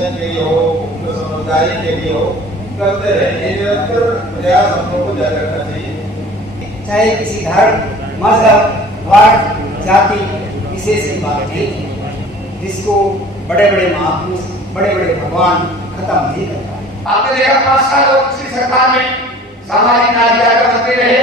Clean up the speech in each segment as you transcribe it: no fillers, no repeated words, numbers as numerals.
Communication के लिए हो, समझदारी के लिए हो, करते रहे। ये निरंतर प्रयास हम लोग को जारी रखना चाहिए। चाहे किसी धर्म, मजहब, वर्ग, जाति विशेष की बात नहीं, जिसको बड़े बड़े महापुरुष, बड़े बड़े भगवान खत्म नहीं करता। आपने देखा 5 साल पिछली सरकार में सामाजिक न्याय मंत्री रहे,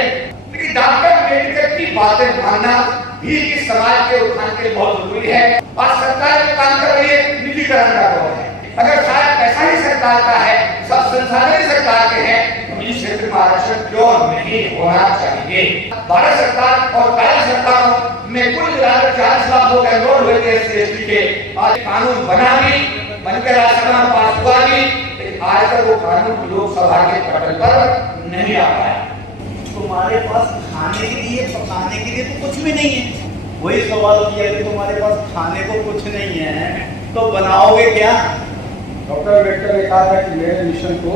लेकिन डॉक्टर अम्बेडकर की बातें मानना भी इस समाज के उत्थान के लिए बहुत जरूरी है। और सरकार जो काम कर रही है निजीकरण का दौर है। अगर शायद पैसा ही सरकार का है, सब संसाधन सरकार के हैं, तो इस क्षेत्र में आरक्षण क्यों नहीं होना चाहिए। भारत सरकार और राज्य सरकारों में कुल मिलाकर 40 लाख लोग एनरोल हुए थे SC/ST के। आज कानून बना भी, बनकर राज्यसभा में पास हुआ भी, लेकिन आज तक वो कानून लोकसभा के पटल पर नहीं आ पाया। तुम्हारे पास खाने के लिए, पकाने के लिए तो कुछ भी नहीं है। वही सवाल किया कि तुम्हारे पास खाने को कुछ नहीं है तो बनाओगे क्या? डॉक्टर अम्बेडकर ने कहा था कि मेरे मिशन को,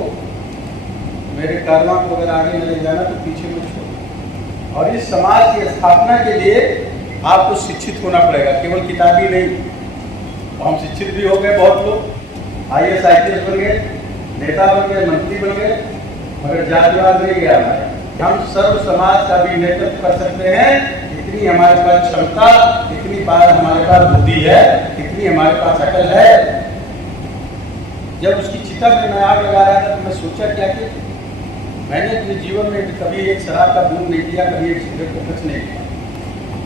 मेरे कर्मा को अगर आगे ले जाना तो पीछे मत छोड़ो। और इस समाज की स्थापना के लिए आपको शिक्षित होना पड़ेगा, केवल किताबी नहीं। हम शिक्षित भी हो गए, बहुत लोग IAS IPS बन गए, नेता बन गए, मंत्री बन गए, मगर जातिवाद नहीं गया हमारे। हम सर्व समाज का भी नेतृत्व कर सकते हैं, इतनी हमारे पास क्षमता, इतनी बार हमारे पास बुद्धि है, इतनी हमारे पास अकल है। जब उसकी चिता में मैं आग लगा रहा था तो मैं सोचा क्या कि मैंने अपने जीवन में कभी एक शराब का बूंद नहीं किया, कभी एक सिगरेट को कुछ नहीं किया।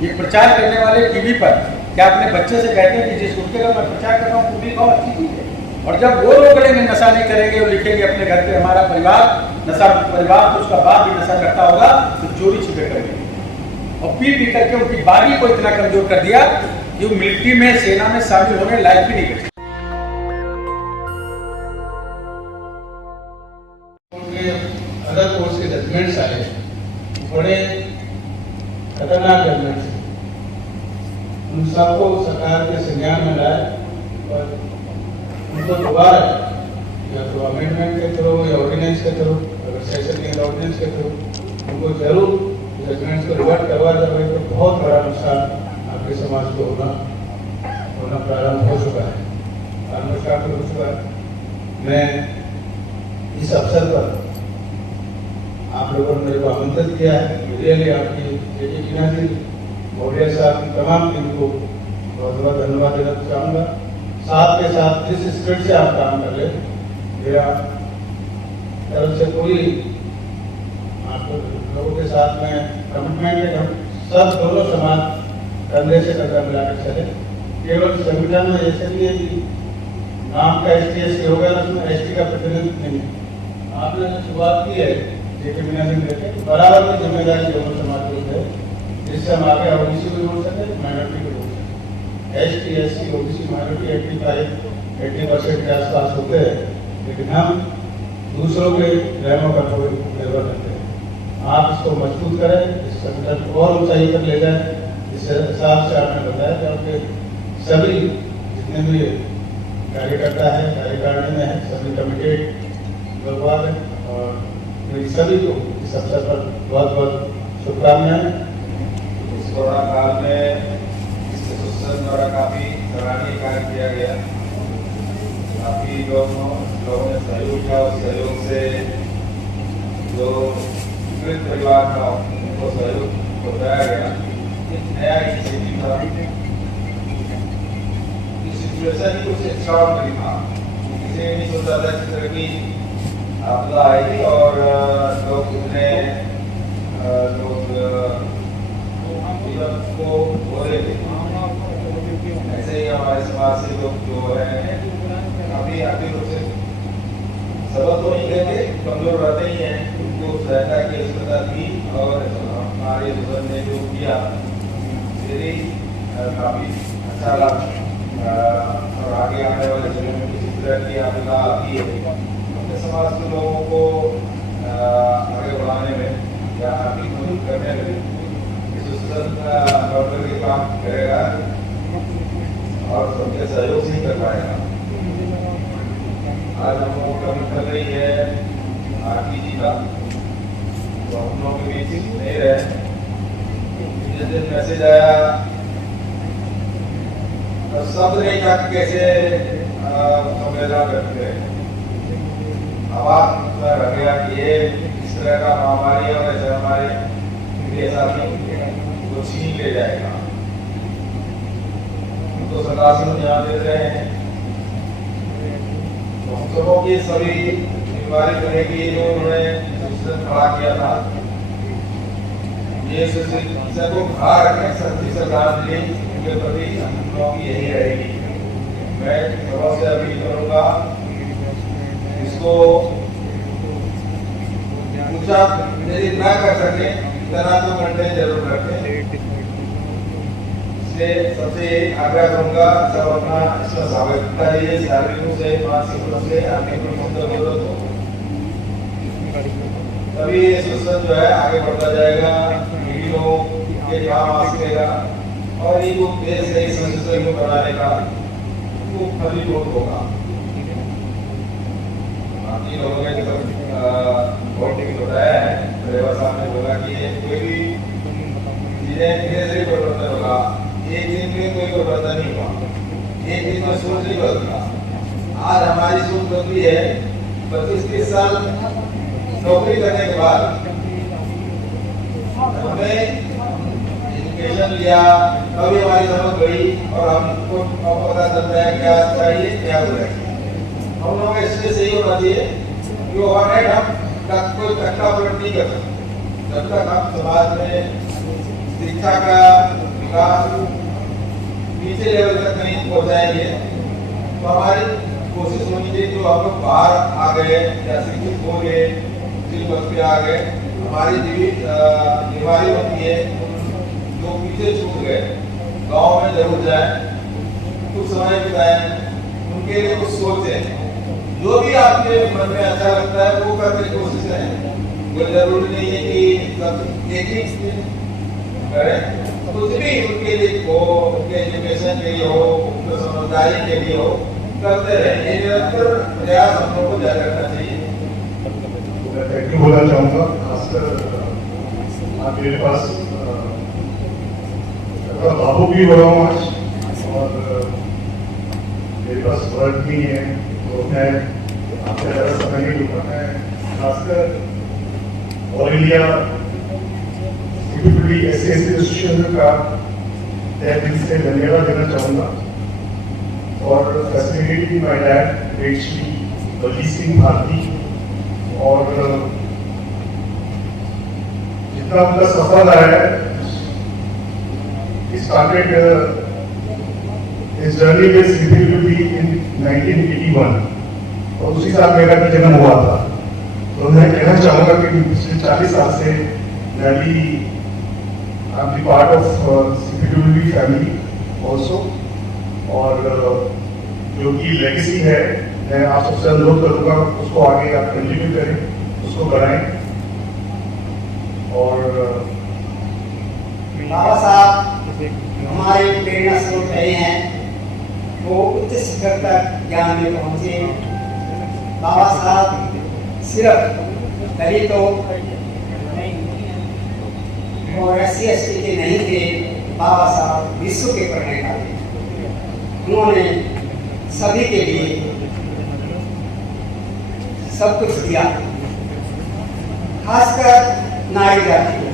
ये प्रचार करने वाले टीवी पर क्या अपने बच्चे से कहते हैं कि जिस गुटके का मैं प्रचार कर रहा हूँ पूरी बहुत अच्छी चीज है। और जब वो लोग करेंगे नशा नहीं करेंगे और लिखेंगे अपने घर पे हमारा परिवार नशा परिवार, तो उसका बाप भी नशा करता होगा तो चोरी छिपे करेंगे। और पी करके उनकी बारी को इतना कमजोर कर दिया कि वो मिलिट्री में, सेना में शामिल होने लायक भी नहीं बचे। अलग कोर्स के जजमेंट्स आए, बड़े खतरनाक जजमेंट्स, उन सबको सरकार के संज्ञान में लाए और उनको दोबारा या तो अमेंडमेंट के थ्रू या ऑर्डिनेंस के थ्रू, अगर सेशन के ऑर्डिनेंस के थ्रू उनको जरूर जजमेंट्स को रिवर्ट करवा देंगे तो बहुत बड़ा नुकसान आपके समाज को होना प्रारंभ हो चुका है, अनुष्ठान हो चुका है। मैं इस अवसर पर आप लोगों ने मेरे को आमंत्रित किया है, रियली आपकी जेके मीना जी, मौर्य साहब की तमाम टीम को बहुत बहुत धन्यवाद देना चाहूँगा। साथ के साथ जिस स्पिरिट से आप काम कर रहे, मेरा तरफ से पूरी आप लोगों के साथ में कमिटमेंट है, हम सब दोनों समाज कंधे से कंधा मिलाकर चले। केवल संगठन में ऐसे नहीं है कि नाम का ST/ST हो गया, उसमें ST का प्रतिनिधित्व नहीं है। आपने जो शुरुआत की है जेके मीना जी ने, बराबर की जिम्मेदारी दोनों समाज को है, जिससे हम आगे OBC को जोड़ सके, माइनॉरिटी को जोड़ सके। ST/SC OBC माइनॉरिटी 80% के आसपास होते हैं, लेकिन हम दूसरों के रहमों पर थोड़े निर्भर करते हैं। आप इसको मजबूत करें, इस संगठन को और ऊंचाई पर ले जाए, जिस हिसाब से आपने बताया कि आपके सभी जितने भी कार्यकर्ता है, कार्यकारिणी में है, सभी कमिटेड लोग हैं और मेरी सभी को इस अवसर पर बहुत बहुत शुभकामनाएं। इस कोरोना काल में इस एसोसिएशन द्वारा काफी सराहनीय कार्य किया गया, काफी लोगों ने सहयोग किया। उस सहयोग से जो पीड़ित परिवार का उनको सहयोग बताया गया, एक नया इनिशिएटिव था। इस सिचुएशन ही कुछ एक्स्ट्राऑर्डिनरी था, किसी ने नहीं सोचा था इस तरह की आपदा आएगी और लोग इतने लोग को हो रहे थे। ऐसे ही हमारे समाज से लोग जो है काफी आर्थिक रूप से सबक तो नहीं लेते, कमजोर रहते ही हैं, उनको सहायता की आवश्यकता थी और हमारे जीवन ने जो किया मेरी काफी अच्छा लगा। और आगे आने वाले समय में किसी तरह की आपदा आती है, समाज के लोगों को आगे बढ़ाने में या आर्थिक मदद करने में डॉक्टर के काम करेगा और सबके सहयोग से ही कर पाएगा। आज हम लोग कमिट कर रही है आरती जी का, तो हम लोग के बीच नहीं रहे। जिस दिन मैसेज आया तो सब नहीं था कि कैसे संवेदना करते हैं। अब आप रखेगा कि ये इस तरह का महामारी और ऐसे हमारे को छीन ले जाएगा, तो सरकार से ध्यान देते हैं। तो हम सबों की सभी जिम्मेवारी बनेगी जो उन्होंने सिस्टम खड़ा किया था, ये सिस्टम को खड़ा रखने सच्ची सरकार ने उनके प्रति हम लोगों की यही रहेगी। मैं सबों से अपील करूंगा, इसको ऊंचा यदि न कर सके इतना तो घंटे जरूर रखें। से सबसे आग्रह करूंगा, सब अपना इसका स्वागत करिए, शारीरिक रूप से, मानसिक रूप से, आर्थिक रूप से जरूरत हो, तभी ये सिस्टम जो है आगे बढ़ता जाएगा, मीडियों के काम आ सकेगा और ये जो देश है इस सिस्टम को बनाने का वो फलीभूत होगा। बाकी लोगों ने जो बहुत बताया है, ड्राइवर साहब ने बोला कि ये कोई भी चीजें धीरे धीरे परिवर्तन होगा, एक दिन में कोई परिवर्तन नहीं हुआ, एक दिन में सोच नहीं बदला। आज हमारी सोच बदली है, 25-30 साल नौकरी करने के बाद हमें एजुकेशन लिया, कभी हमारी समझ गई और हमको पता चलता है क्या चाहिए क्या बुरा है। हम लोग इसलिए सही होना चाहिए कि ओवरनाइट हम कोई तख्ता पलट नहीं कर सकते। जब तक हम समाज में शिक्षा का विकास नीचे लेवल तक नहीं पहुंचाएंगे तो हमारी कोशिश होनी चाहिए जो हम लोग बाहर आ गए या शिक्षित हो गए, सिलेबस पे आ गए, हमारी जिम्मेदारी होती है जो पीछे छूट गए गांव में जरूर जाए, कुछ समय बिताएं, उनके लिए कुछ सोचें, जो भी आपके मन में अच्छा लगता है वो करने की कोशिश करें। कोई जरूरी नहीं है कि सब एक ही करें, कुछ भी उनके लिए हो, उनके एजुकेशन के लिए हो, उनके समझदारी के लिए हो, करते रहे। ये निरंतर प्रयास हम लोग को जारी रखना चाहिए। थैंक यू बोलना चाहूँगा, खासकर आप मेरे पास भावुक भी हो रहा हूँ आज और मेरे पास वर्ड भी है, तो मैं आपसे ज़्यादा समय नहीं लूँगा। मैं खासकर ऑल इंडिया एसोसिएशन का तहे दिल से धन्यवाद देना चाहूँगा और facilitating my dad great Shri Baljit Singh Bharti और जितना उनका सफल रहा है, started his journey with CPWD in 1981 और उसी साल मेरा भी जन्म हुआ था। तो मैं कहना चाहूँगा कि पिछले 40 साल से मैं भी I'm the part of CPWD family also और जो कि लेगेसी है, मैं आप सबसे अनुरोध करूँगा उसको आगे आप कंटिन्यू करें, उसको बढ़ाएं और बाबा साहब हमारे प्रेरणा स्रोत रहे हैं, वो उच्च शिखर तक ज्ञान में पहुंचे। बाबा साहब सिर्फ दलितों और SC/ST के नहीं थे, बाबा साहब विश्व के प्रणेता थे। उन्होंने सभी के लिए सब कुछ दिया, खासकर नारी जाति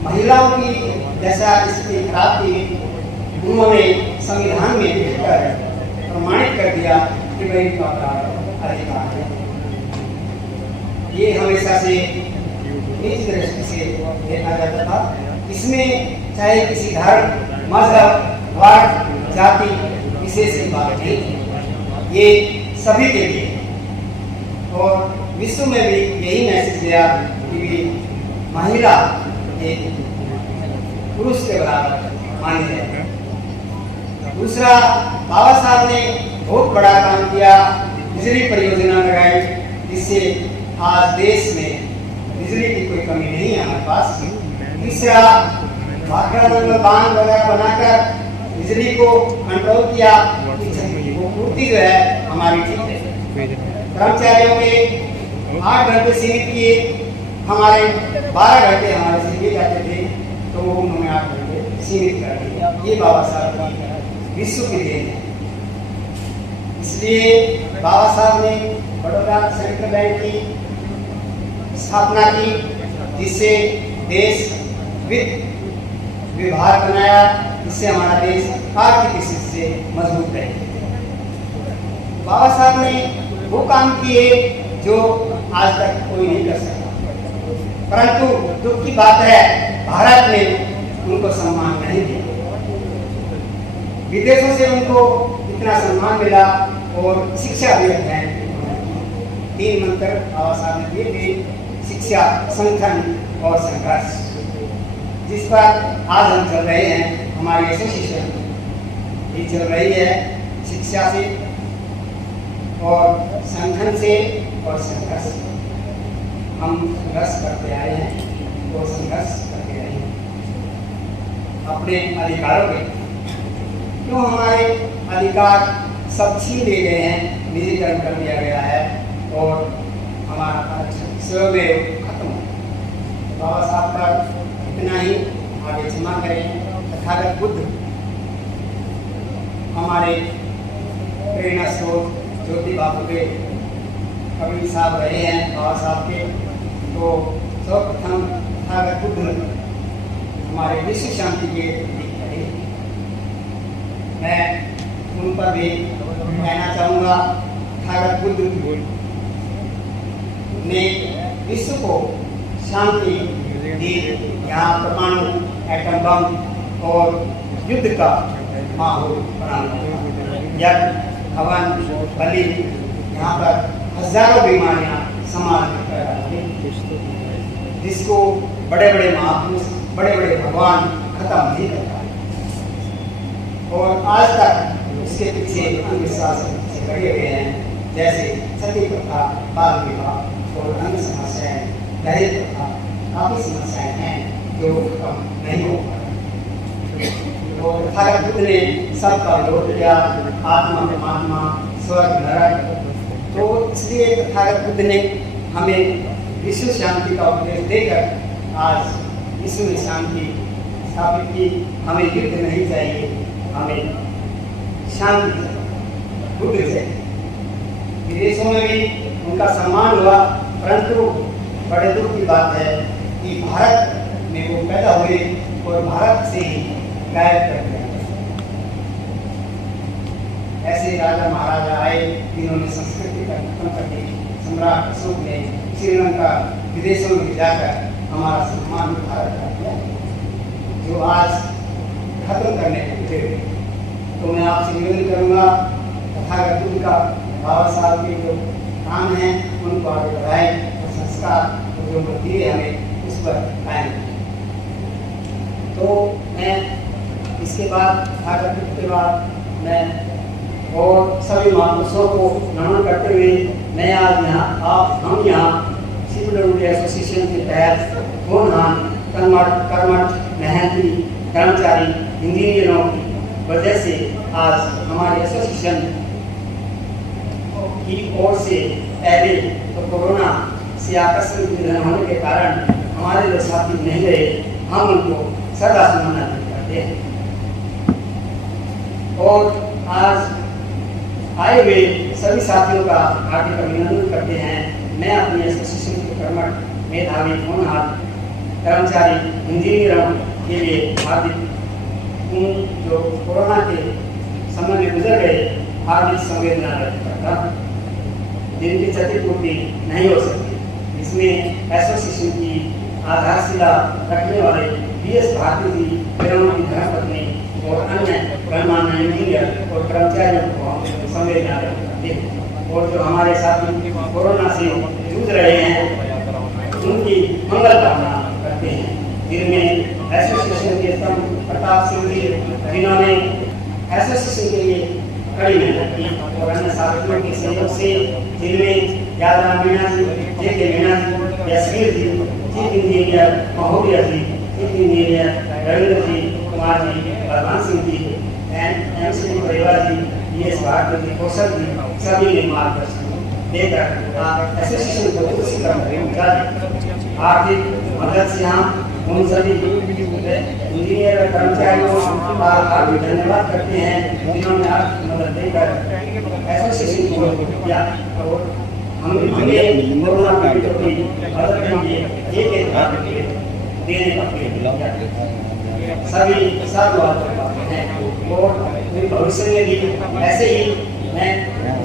महिलाओं की जैसा स्थिति खराब थी, उन्होंने संविधान में लिखकर प्रमाणित कर दिया कि वही का अधिकार है। ये हमेशा से इस दृष्टि से देखा जाता था। इसमें चाहे किसी धर्म, मजहब, वर्ग, जाति विशेष की बात नहीं थी, ये सभी के लिए। और विश्व में भी यही मैसेज दिया कि महिला एक पुरुष के बराबर मानी जाए। दूसरा, बाबा साहब ने बहुत बड़ा काम किया, बिजली परियोजना लगाई, जिससे आज देश में बिजली की कोई कमी नहीं है हमारे पास। तीसरा, भाखड़ा बांध वगैरह बनाकर बिजली को कंट्रोल किया, वो पूर्ति जो है हमारी ठीक है। कर्मचारियों के 8 घंटे सीमित किए, हमारे 12 घंटे हमारे से लिए जाते थे, तो वो उन्होंने 8 घंटे सीमित कर दिया। ये बाबा साहब का विश्व के लिए है। इसलिए बाबा साहब ने बड़ौदा सेंट्रल बैंक की स्थापना की, जिससे देश वित्त विभाग बनाया, जिससे हमारा देश आर्थिक स्थिति से मजबूत रहे। बाबा साहब ने वो काम किए जो आज तक कोई नहीं कर सका, परंतु दुख की बात है भारत ने उनको सम्मान नहीं दिया। विदेशों से उनको इतना सम्मान मिला और शिक्षा भी अध्ययन 3 मंत्र बाबा साहब ने दिए थे, शिक्षा, संगठन और संघर्ष, जिस पर आज हम चल रहे हैं। हमारी एसोसिएशन भी चल रही है शिक्षा से और संगठन से और संघर्ष से। हम संघर्ष करते आए हैं और संघर्ष करते रहे हैं अपने अधिकारों के। क्यों हमारे अधिकार सब छीन लिए गए हैं, निजीकरण कर दिया गया है और हमारा स्वयं खत्म हो। बाबा साहब का इतना ही, आगे क्षमा करें। तथागत बुद्ध हमारे प्रेरणा स्रोत ज्योति बाबू के कवि साहब रहे हैं, बाबा साहब के। तो सर्वप्रथम तथागत बुद्ध हमारे विश्व शांति के प्रतीक रहे। मैं उन पर भी कहना चाहूँगा, तथागत बुद्ध ने विश्व को शांति दी। यहाँ परमाणु, एटम बम और युद्ध का माहौल बना। यज्ञ, हवन, बलि, यहाँ पर हजारों बीमारियाँ समाज में फैल रही, जिसको बड़े बड़े महापुरुष, बड़े बड़े भगवान खत्म नहीं कर पाए। और आज तक उसके पीछे अंधविश्वास लगे हुए हैं, जैसे सती प्रथा, बाल विवाह और अन्य समस्याएं, दहेज प्रथा, काफी समस्याएं हैं जो खत्म नहीं हो पाई। और तथागत बुद्ध ने सबका विरोध किया, आत्मा परमात्मा, स्वर्ग नरक। तो इसलिए तथागत बुद्ध ने हमें विश्व शांति का उपदेश देकर आज विश्व में शांति स्थापित की। हमें युद्ध नहीं चाहिए, हमें शांति बुद्ध चाहिए। विदेशों में भी उनका सम्मान हुआ, परंतु बड़े दुख की बात है कि भारत में वो पैदा हुए और भारत से ही गायब कर दिया। ऐसे राजा महाराजा आए जिन्होंने संस्कृति का खत्म कर दी। सम्राट अशोक ने श्रीलंका विदेशों में जाकर हमारा सम्मान भारत कर दिया, जो आज खत्म करने को उठे हुए। तो मैं आपसे निवेदन करूँगा, तथागत बुद्ध का, बाबा साहब के जो काम है उनको आगे बढ़ाएं और संस्कार जो दिए हमें उस पर कायम रखें। तो मैं इसके बाद तथागत बुद्ध के बाद मैं और सभी महापुरुषों को नमन करते हुए मैं आज हम यहाँ CPWD एसोसिएशन के तहत होनहार, कर्मठ, मेहनती कर्मचारी, इंजीनियरों की वजह से आज हमारे एसोसिएशन की ओर से पहले तो कोरोना से आकस्मिक निधन होने के कारण हमारे जो साथी नहीं रहे, हम उनको सदा सम्मानित करते हैं। और आज आए हुए सभी साथियों का हार्दिक अभिनंदन करते हैं। मैं अपनी एसोसिएशन के कर्मठ, मेधावी, होनहार कर्मचारी, इंजीनियरों के लिए हार्दिक उन जो कोरोना के समय में गुजर गए हार्दिक संवेदना व्यक्त करता हूँ, जिनकी क्षतिपूर्ति नहीं हो सकती। इसमें एसोसिएशन की आधारशिला रखने वाले BS भारती जी, एवं उनकी धर्मपत्नी और अन्य गणमान्य इंजीनियर और कर्मचारियों को संवेदना व्यक्त करते हैं। और जो हमारे साथी कोरोना से जूझ रहे हैं उनकी मंगल कामना करते हैं, जिनमें एसोसिएशन के स्तंभ प्रताप सिंह जी, जिन्होंने एसोसिएशन के लिए कड़ी मेहनत की, और अन्य साथियों के सहयोग से, जिनमें यादराम मीणा जी, JK मीणा जी, यशवीर जी, चीफ इंजीनियर महोदय जी, चीफ इंजीनियर रविंद्र जी, कुमार जी, बलवान सिंह जी, MC परिवार जी, BS भारती जी, कौशल जी, सभी ने मार्गदर्शन देकर एसोसिएशन को उसी क्रम में पहुंचा दिया। आर्थिक मदद से हम उन सभी इंजीनियर कर्मचारियों का भी धन्यवाद करते हैं जिन्होंने आज मदद देकर एसोसिएशन को किया और हमें कोरोना पीड़ितों की मदद के लिए एक देने का प्रयास सभी साधुवाद करते हैं और भविष्य में भी ऐसे ही मैं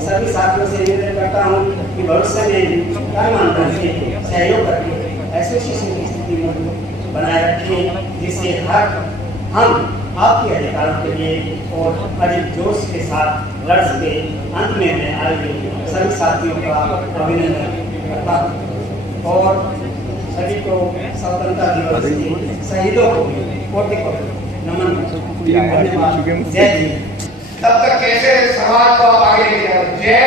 सभी साथियों से निवेदन करता हूँ कि भविष्य में कर्मचारियों से सहयोग करके एसोसिएशन की स्थिति मजबूत बनाए रखें जिससे हम आपके अधिकारों के लिए और अधिक जोश के साथ लड़ सके। अंत में मैं आज सभी साथियों का अभिनंदन करता हूँ और सभी को स्वतंत्रता दिवस के शहीदों को कोटि कोटि नमन धन्यवाद। जय हिंद। तब तक कैसे समाज को आप आगे लेके जाओ। जय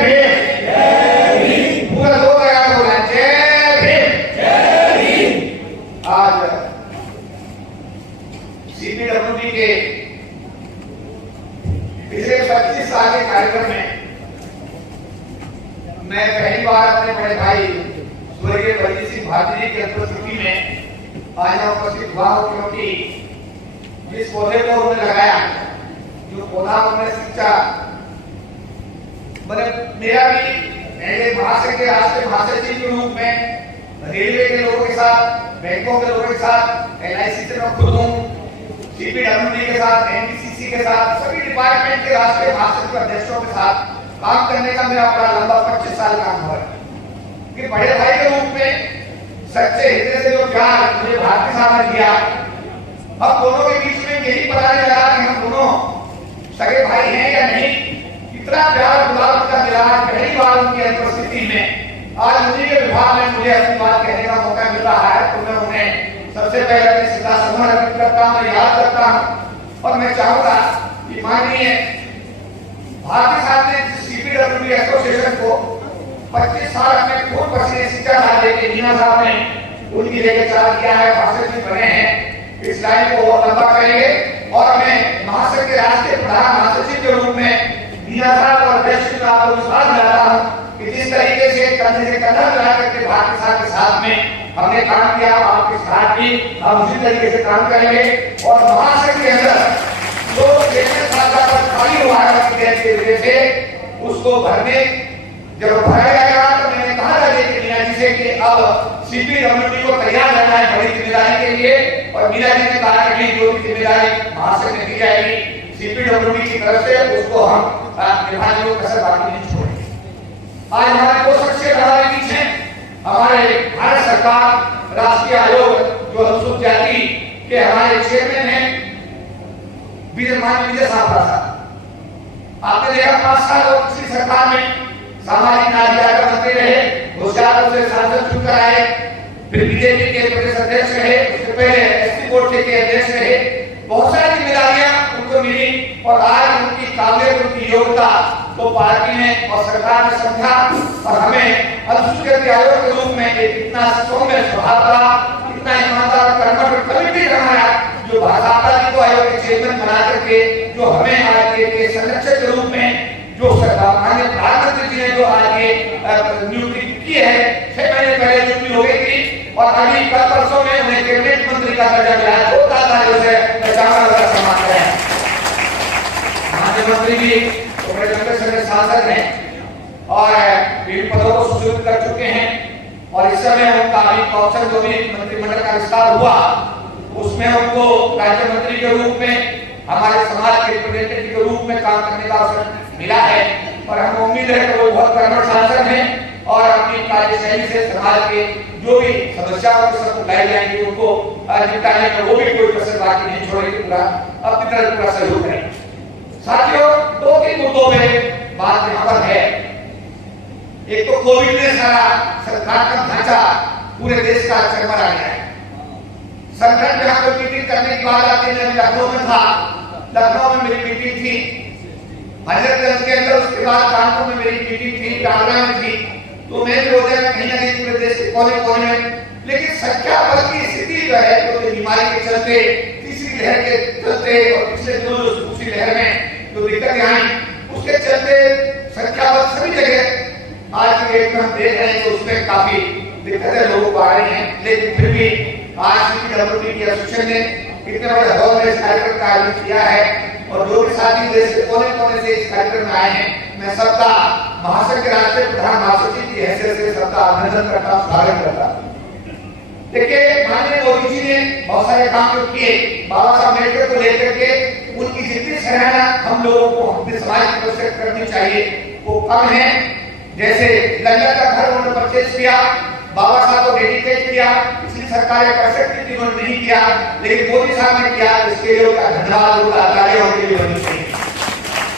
भीम, जय भीम, पूरा जोर लगा के बोलना जय भीम, जय भीम। आज सीपीडब्ल्यूडी के पिछले 25 साल के कार्यक्रम में मैं पहली बार अपने बड़े भाई स्वर्गीय बलजीत सिंह भारती जी की उपस्थिति में आज यहाँ उपस्थित हुआ हूँ क्योंकि जिस पौधे को उन्होंने लगाया जो पौधा उन्होंने शिक्षा मतलब मेरा भी मेरे महासंघ के राष्ट्रीय महासचिव के रूप में रेलवे के लोगों के साथ बैंकों के लोगों के साथ LIC से मैं खुद हूँ CPWD के साथ NBCC के साथ सभी डिपार्टमेंट के राष्ट्रीय महासचिव अध्यक्षों के साथ काम करने का मेरा बड़ा लंबा 25 साल का अनुभव है कि बड़े भाई के रूप में सच्चे हृदय से जो प्यार मुझे भारती साहब ने दिया अब दोनों के बीच में यही पता नहीं लगा कि हम दोनों सगे भाई हैं या नहीं। इतना प्यार गुलाब का मिला पहली बार उनकी अनुपस्थिति में आज उन्हीं के विभाग में मुझे अपनी बात कहने का मौका मिल रहा है तो मैं उन्हें सबसे पहले अपनी श्रद्धासुमन अर्पित करता हूँ, मैं याद करता हूँ और मैं चाहूंगा कि माननीय भारती साहब ने CPWD एसोसिएशन को 25 साल अपने खून पसीने शिक्षा डाले के मीना साहब ने उनकी जगह चाल किया है, महासचिव बने हैं। इस लाइन को और लंबा करेंगे और मैं महासंघ के राष्ट्रीय प्रधान महासचिव के रूप में मीना साहब और अध्यक्ष का आपको विश्वास दिलाता हूँ कि जिस तरीके से कंधे से कंधा मिला करके भारती साहब के साथ में हमने काम किया आपके साथ भी हम उसी तरीके से काम करेंगे और महासंघ के अंदर जो खाली हुआ है की वजह से उसको भरने जब भरा जाएगा तो मैंने कहा था मीना जी से कि अब CPWD को तैयार रहना है बड़ी जिम्मेदारी के लिए और मीना जी ने कहा कि जो भी जिम्मेदारी महासंघ में दी जाएगी CPWD की तरफ से उसको हम निभाने को कसर बाकी नहीं छोड़ेंगे। आज हमारे दो शख्सियत हमारे बीच हैं, हमारे भारत सरकार राष्ट्रीय आयोग जो अनुसूचित जाति के हमारे चेयरमैन हैं विजय साहब। आपने देखा 5 साल और पिछली सरकार में सामाजिक न्याय मंत्री रहे, होशियारपुर से सांसद चुनकर आए, फिर बीजेपी के प्रदेश अध्यक्ष रहे, उससे पहले एसपी बोर्ड के अध्यक्ष रहे, बहुत सारी जिम्मेदारियां उनको मिली और आज उनकी काबिलियत उनकी योग्यता तो पार्टी ने और सरकार ने समझा और हमें अनुसूचित जाति आयोग के रूप में एक इतना सौम्य स्वभाव का इतना ईमानदार कर्मठ कमिटी बनाया जो भाजपा जी को आयोग के चेयरमैन बना करके जो हमें आज के संरक्षक के रूप में जो माननीय प्रधानमंत्री जी ने जो आज नियुक्ति की है 6 महीने पहले नियुक्ति हो गई थी और अभी कल परसों में उन्हें कैबिनेट मंत्री का दर्जा मिला है। 2 तारीख से पहचाना का सम्मान है। माननीय मंत्री भी बड़े लंबे समय सांसद हैं और विभिन्न पदों को सुशोभित कर चुके हैं और इस समय उनका अभी ऑप्शन जो भी मंत्रिमंडल का विस्तार हुआ उसमें उनको राज्य मंत्री के रूप में हमारे समाज के रिप्रेजेंटेटिव के रूप में काम करने का अवसर मिला है और हम उम्मीद है कि वो बहुत कर्मठ सांसद हैं और अपनी कार्यशैली से समाज के जो भी समस्याओं के सब लाई जाएंगी उनको निपटाने में वो भी कोई कसर बाकी नहीं छोड़ेगी, पूरा अपनी तरफ पूरा सहयोग करेंगे। साथियों 2-3 मुद्दों पे बात यहाँ पर है। एक तो कोविड ने सारा सरकार का ढांचा पूरे देश का चरमरा गया है। संगठन जहाँ कोई मीटिंग करने की बात आती है, मैं लखनऊ में था, लखनऊ में मेरी मीटिंग थी, हजरतगंज के अंदर उसके बाद कानपुर में मेरी मीटिंग थी, आगरा में थी, तो मैं भी हो जाएगा कहीं ना कहीं पूरे देश के कोने कोने में। लेकिन संख्या बल की स्थिति जो है तो बीमारी के चलते तीसरी लहर के चलते और पिछले दिनों दूसरी लहर में जो दिक्कतें आई उसके चलते संख्या बल सभी जगह आज की डेट में हम देख रहे हैं कि उसमें काफी दिक्कतें लोगों को आ रही हैं। लेकिन फिर भी आज CPWD की एसोसिएशन ने इतने बड़े हॉल में इस कार्यक्रम का आयोजन किया है और जो भी साथी देश के कोने कोने से इस कार्यक्रम में आए हैं, मैं सबका महासंघ के राष्ट्रीय प्रधान महासचिव की हैसियत से सबका अभिनंदन करता हूं, स्वागत करता हूं। देखिए, माननीय मोदी जी ने बहुत सारे काम जो किए, बाबा साहब अम्बेडकर को लेकर के उनकी जितनी सराहना हम लोगों को अपने समाज की तरफ से करनी चाहिए वो कम है। जैसे लंदन का घर उन्होंने परचेज किया, बाबा साहब को डेडिकेट किया, पिछली सरकारें कर सकती थी, उन्होंने नहीं किया, लेकिन मोदी साहब ने किया, इसके लिए उनका धन्यवाद, उनका आभारी होने के लिए होनी चाहिए।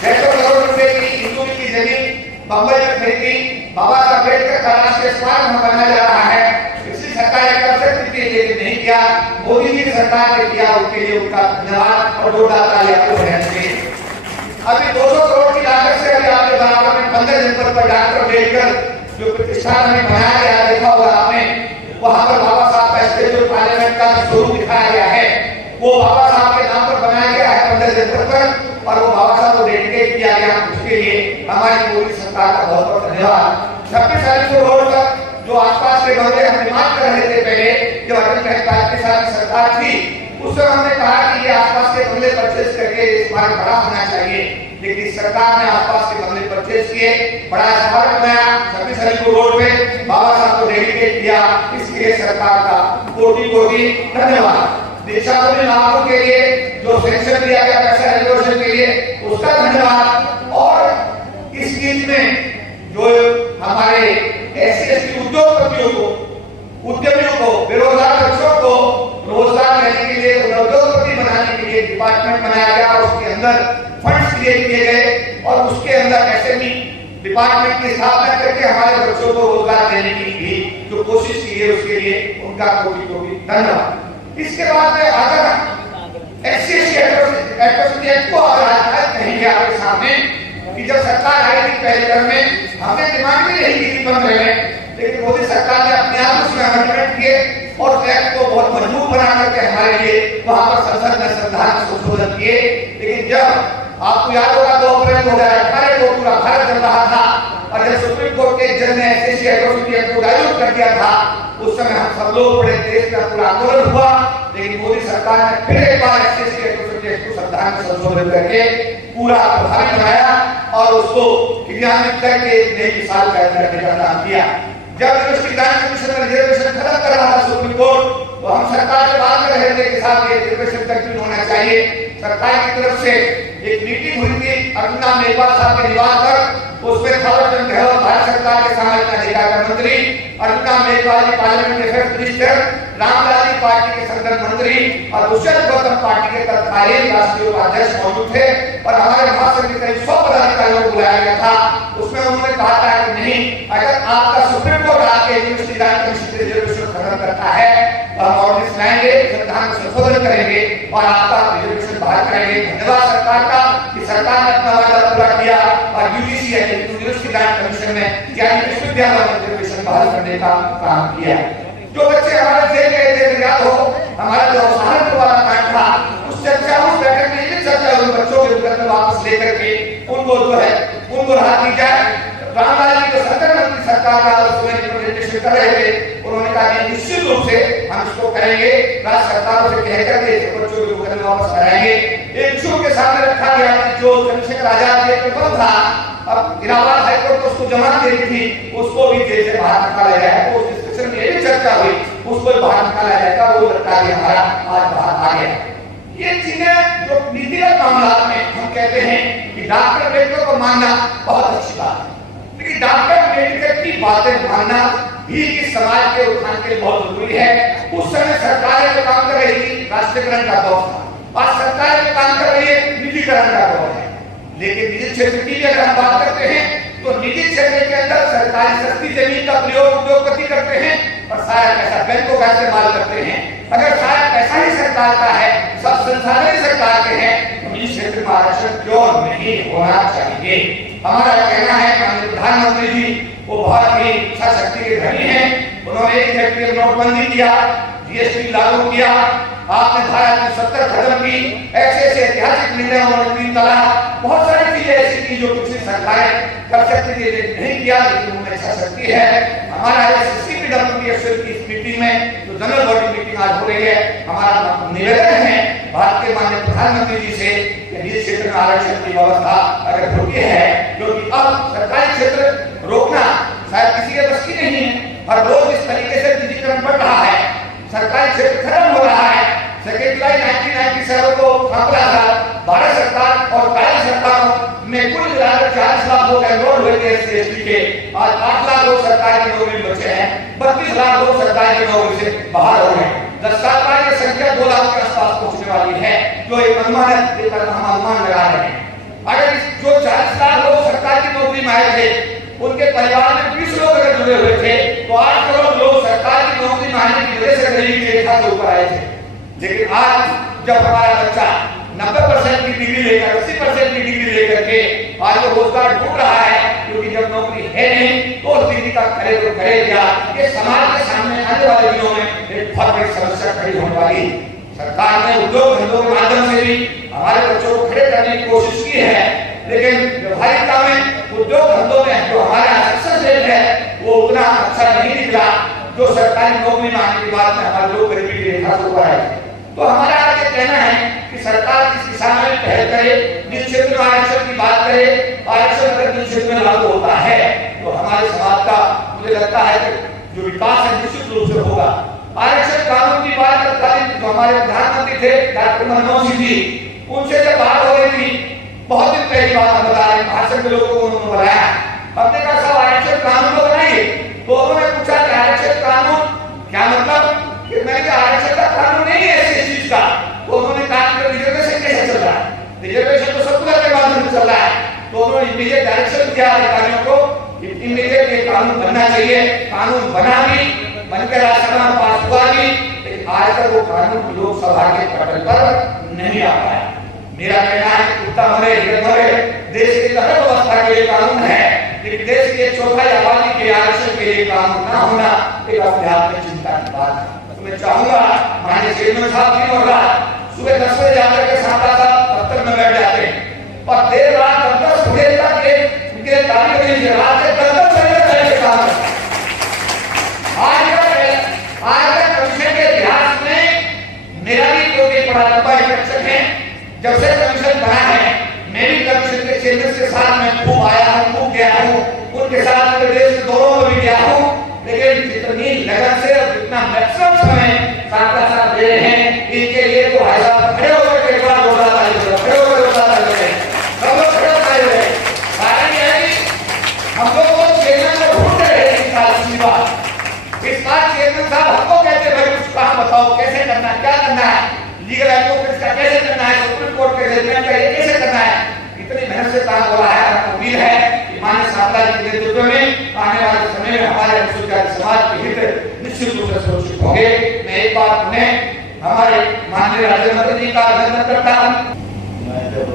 600 करोड़ रुपए की हिंदू की जमीन बंबई में खरीदी, बाबा साहब अम्बेडकर का राष्ट्रीय स्मारक बनाया जा रहा है, पिछली सरकारें कर सकती थी लेकिन नहीं किया, मोदी जी की सरकार ने किया, उसके लिए उनका धन्यवाद और जोरदार तालियां होनी चाहिए। अभी 200 करोड़ की लागत से अभी आपके बराबर में 15 जनपद पर डॉक्टर अम्बेडकर जो प्रतिष्ठान में बनाया गया, देखा होगा आपने, वहां पर बाबा साहब का स्टेच्यू पार्लियामेंट का स्वरूप दिखाया गया है, वो बाबा साहब के नाम पर बनाया गया है 15 जनपद पर, और वो बाबा साहब को डेडिकेट किया गया। उसके लिए हमारी पूरी सरकार का बहुत बहुत धन्यवाद। 26 अलीपुर रोड पर जो आसपास के बंगले हम निर्माण कर रहे थे पहले, जो अटल बिहारी वाजपेयी साहब की सरकार थी, उस समय हमने कहा कि ये आसपास के बंगले परचेज करके इस बार बड़ा होना चाहिए, लेकिन सरकार ने आसपास के बंगले परचेज किए, बड़ा स्मारक बनाया 26 अलीपुर रोड पे, बाबा साहब को डेडिकेट किया, इसके लिए सरकार का कोटि कोटि धन्यवाद। देशात्मक लाभों के लिए जो सेंक्शन दिया गया पैसा रेगुलेशन के लिए, उसका धन्यवाद। और इस बीच में जो हमारे SC/ST उद्योगपतियों को, उद्यमियों को, बेरोजगार बच्चों को रोजगार देने के लिए, उद्योगपति बनाने के लिए डिपार्टमेंट बनाया गया, उसके अंदर फंड्स क्रिएट किए गए और उसके अंदर SME डिपार्टमेंट की स्थापना करके हमारे बच्चों को रोजगार देने की भी जो कोशिश की है, उसके लिए उनका कोटि कोटि धन्यवाद। इसके बाद में अगर SC/ST एट्रोसिटी एक्ट को कहेंगे आपके सामने कि जब सरकार आई थी पहले टर्म में, हमने डिमांड भी नहीं की थी 15 में, लेकिन मोदी सरकार ने अपने आप उसमें अमेंडमेंट किए और एक्ट को बहुत मजबूत बना करके हमारे लिए वहां पर संसद में संविधान संशोधन किए। लेकिन जब आपको याद होगा 2 अप्रैल 2018 को पूरा भारत जल रहा था और जब सुप्रीम कोर्ट के जज ने SC/ST एट्रोसिटी एक्ट को डायल्यूट कर दिया था, उस समय हम सब लोग बड़े देश का पूरा आंदोलन हुआ, लेकिन मोदी सरकार ने फिर एक बार SC/ST एट्रोसिटी एक्ट को संविधान में संशोधन करके पूरा प्रभावी बनाया और उसको क्रियान्वित करके नई मिसाल कायम करने का काम किया। जब यूनिवर्सिटी ग्रांट कमीशन में रिजर्वेशन खत्म कर रहा था सुप्रीम कोर्ट, तो हम सरकार से बात कर रहे थे कि साहब ये रिजर्वेशन कंटिन्यू होना चाहिए। सरकार की तरफ से एक मीटिंग हुई थी अर्जुना मेघवाल साहब के निवास पर, उसमें थावरचंद गहलोत भारत सरकार के सामाजिक अधिकार मंत्री, अर्जुना मेघवाल जी parliament affairs minister, Ramlal ji party के संगठन मंत्री और दुष्यंत गौतम पार्टी के तत्कालीन राष्ट्रीय उपाध्यक्ष मौजूद थे और हमारे महासंघ के करीब 100 पदाधिकारियों को बुलाया गया था। उसमें उन्होंने कहा था कि नहीं, अगर आपका सुप्रीम कोर्ट आके यूनिवर्सिटी ग्रांट कमीशन से रिजर्वेशन खत्म करता है तो हम ऑर्डिनेंस लाएंगे, संविधान में संशोधन करेंगे और आपका रिजर्वेशन बहाल करेंगे। धन्यवाद सरकार का कि सरकार ने अपना वादा पूरा किया और यूजीसी यूनिवर्सिटी ग्रांट कमीशन में यानी विश्वविद्यालय में रिजर्वेशन बहाल करने का काम किया। जो बच्चे हमारे जेल गए थे, याद हो हमारा जो सहारनपुर वाला कांड था, उस चर्चा उस बैठक में ये चर्चा उन बच्चों के दुकान में वापस लेकर के उनको जो है उनको राहत दी जाए। रामलाल जी को संगठन मंत्री सरकार का उसमें रिप्रेजेंटेशन कर रहे थे, उन्होंने कहा कि निश्चित रूप से हम इसको करेंगे, राज्य सरकारों से कहकर के बच्चों के दुकान में वापस कराएंगे। एक इशू के सामने रखा गया जो चंद्रशेखर आजाद के पेपर था, अब इलाहाबाद हाईकोर्ट को उसको जमानत दे दी थी, उसको भी जेल से बाहर निकाला जाए। उस डिस्कशन में यही चर्चा हुई, उसको बाहर निकाला जाएगा, वो लड़का भी हमारा आज बाहर आ गया। ये चीजें जो नीतिगत मामला में हम कहते हैं कि डॉक्टर अम्बेडकर को मानना बहुत अच्छी बात है, लेकिन डॉक्टर अम्बेडकर की बातें मानना भी इस समाज के उत्थान के लिए बहुत जरूरी है। उस समय सरकार जो काम कर रही थी राष्ट्रीयकरण का दौर था, आज सरकार जो काम कर रही है निजीकरण का दौर है। लेकिन निजी क्षेत्र की अगर हम बात करते हैं तो निजी क्षेत्र के अंदर सरकारी सस्ती जमीन का प्रयोग उद्योगपति करते हैं और सारा पैसा बैंकों का इस्तेमाल करते हैं। अगर सारा पैसा ही सरकार का है, सब संसाधन ही सरकार के हैं, तो निजी क्षेत्र में आरक्षण क्यों नहीं होना चाहिए। हमारा कहना है माननीय प्रधानमंत्री जी वो बहुत ही इच्छा शक्ति के धनी हैं, उन्होंने एक नोटबंदी किया, GST लागू किया, आपने धारा 70 खत्म की, ऐसे ऐतिहासिक निर्णय उन्होंने 3 तलाक, बहुत सारी चीजें ऐसी की जो पिछली सरकारें कर सकती थी नहीं किया, लेकिन उनमें इच्छा शक्ति है। हमारा CPWD की इस मीटिंग में जो जनरल बॉडी मीटिंग आज हो रही है, हमारा निवेदन है भारत के माननीय प्रधानमंत्री जी से कि निजी क्षेत्र में आरक्षण की व्यवस्था अगर होती है, क्योंकि अब सरकारी क्षेत्र रोकना शायद किसी के बस की नहीं है। हर रोज इस तरीके से निजीकरण बढ़ रहा है, सरकारी क्षेत्र खत्म हो रहा है। 2 जुलाई 1997 को सौंपा था भारत सरकार और राज्य सरकारों में कुल मिलाकर 40 लाख लोग एनरोल हुए थे SC/ST के। आज 8 लाख लोग सरकार की नौकरी में बचे हैं, 32 लाख लोग सरकार की नौकरी से बाहर हो गए। 10 साल बाद ये संख्या 2 लाख के आसपास पहुंचने वाली है, जो एक अनुमान है, हम अनुमान लगा रहे हैं। अगर जो 40 लाख लोग सरकार की नौकरी में आए थे, उनके परिवार में 20 लोग अगर जुड़े हुए थे, तो 8 करोड़ लोग सरकार की नौकरी में आने की वजह से गरीबी की रेखा से ऊपर आए थे। लेकिन आज जब हमारा बच्चा 90% की डिग्री लेकर 80% की डिग्री लेकर के आज वो रोजगार ढूंढ रहा है, क्योंकि जब नौकरी है नहीं तो उस डिग्री का करे तो करे क्या, ये समाज के सामने आने वाले दिनों में एक बहुत बड़ी समस्या खड़ी होने वाली। सरकार ने उद्योग धंधों के माध्यम से भी हमारे बच्चों को खड़े करने की कोशिश की है, लेकिन व्यवहारिकता में उद्योग धंधों में जो हमारा सक्सेस रेट है वो उतना अच्छा नहीं निकला जो सरकारी नौकरी में आने के बाद में हमारे लोग गरीबी की रेखा से ऊपर आए। तो हमारा आज ये कहना है कि सरकार इस दिशा में पहल करे, जिस क्षेत्र में आरक्षण की बात करे, आरक्षण अगर जिस क्षेत्र में लागू होता है तो हमारे समाज का मुझे लगता है कि जो विकास है निश्चित रूप से होगा। आरक्षण कानून की बात करता है, जो हमारे प्रधानमंत्री थे डॉक्टर मनमोहन सिंह जी, उनसे जब बात हो रही थी, बहुत दिन पहली बात हम बता रहे हैं, भाषण में लोगों को उन्होंने बुलाया, हमने कहा साहब आरक्षण कानून को बनाइए। तो उन्होंने पूछा कि आरक्षण कानून क्या मतलब, कि मैंने कहा आरक्षण का कानून नहीं है ऐसी चीज का। तो उन्होंने कहा कि रिजर्वेशन कैसे चल रहा है, रिजर्वेशन तो सर्कुलर के माध्यम से चल रहा है। तो उन्होंने इमीडिएट डायरेक्शन दिया अधिकारियों को, इमीडिएट ये कानून बनना चाहिए। कानून बना भी, बनकर राज्यसभा में पास हुआ भी, लेकिन आज तक वो कानून लोकसभा के पटल पर नहीं आ पाया। मेरा कहना है कुत्ता मरे हिरण मरे, देश की हर व्यवस्था के लिए कानून है, लेकिन देश के 1/4 आबादी के आरक्षण के लिए कानून ना होना एक अपने आप में चिंता की बात है। तो मैं चाहूंगा माननीय चेयरमैन साहब दिन और रात सुबह 10 बजे जाकर के साहब दफ्तर में बैठ जाते हैं और देर रात 10 बजे तक उनके तारीख में रात से 10 बजे तक काम करते हैं। आज कमीशन के इतिहास में मेरा भी क्योंकि बड़ा लंबा इंट्रोडक्शन है, जब से कमीशन बना है मैं भी कमीशन के चेयरमैन के साथ में खूब आया हूँ, खूब गया हूँ, उनके साथ पूरे देश के दौरों में भी गया हूँ, लेकिन जितनी लगन से और जितना मैक्सिमम समय साथ दे रहे हैं, इनके लिए तो ऐसा खड़े होकर के एक बार बोला था, खड़े होकर बोला था, सब लोग खड़े होकर कारण यह है कि हम लोग वो चेयरमैन को ढूंढ रहे हैं। इस बात चेयरमैन साहब हमको कहते भाई कुछ काम बताओ, कैसे करना है, क्या करना है, लीगल एडवोकेट का कैसे करना है, सुप्रीम कोर्ट के जजमेंट का ये कैसे करना है। इतनी मेहनत से काम हो रहा है। हमको उम्मीद है कि माननीय साहब जी के नेतृत्व में आने वाले समय में हमारे अनुसूचित जाति समाज के हित निश्चित रूप से सुरक्षित होंगे। मैं एक बार उन्हें हमारे माननीय राज्य मंत्री जी का अभिनंदन करता हूँ। मैं जब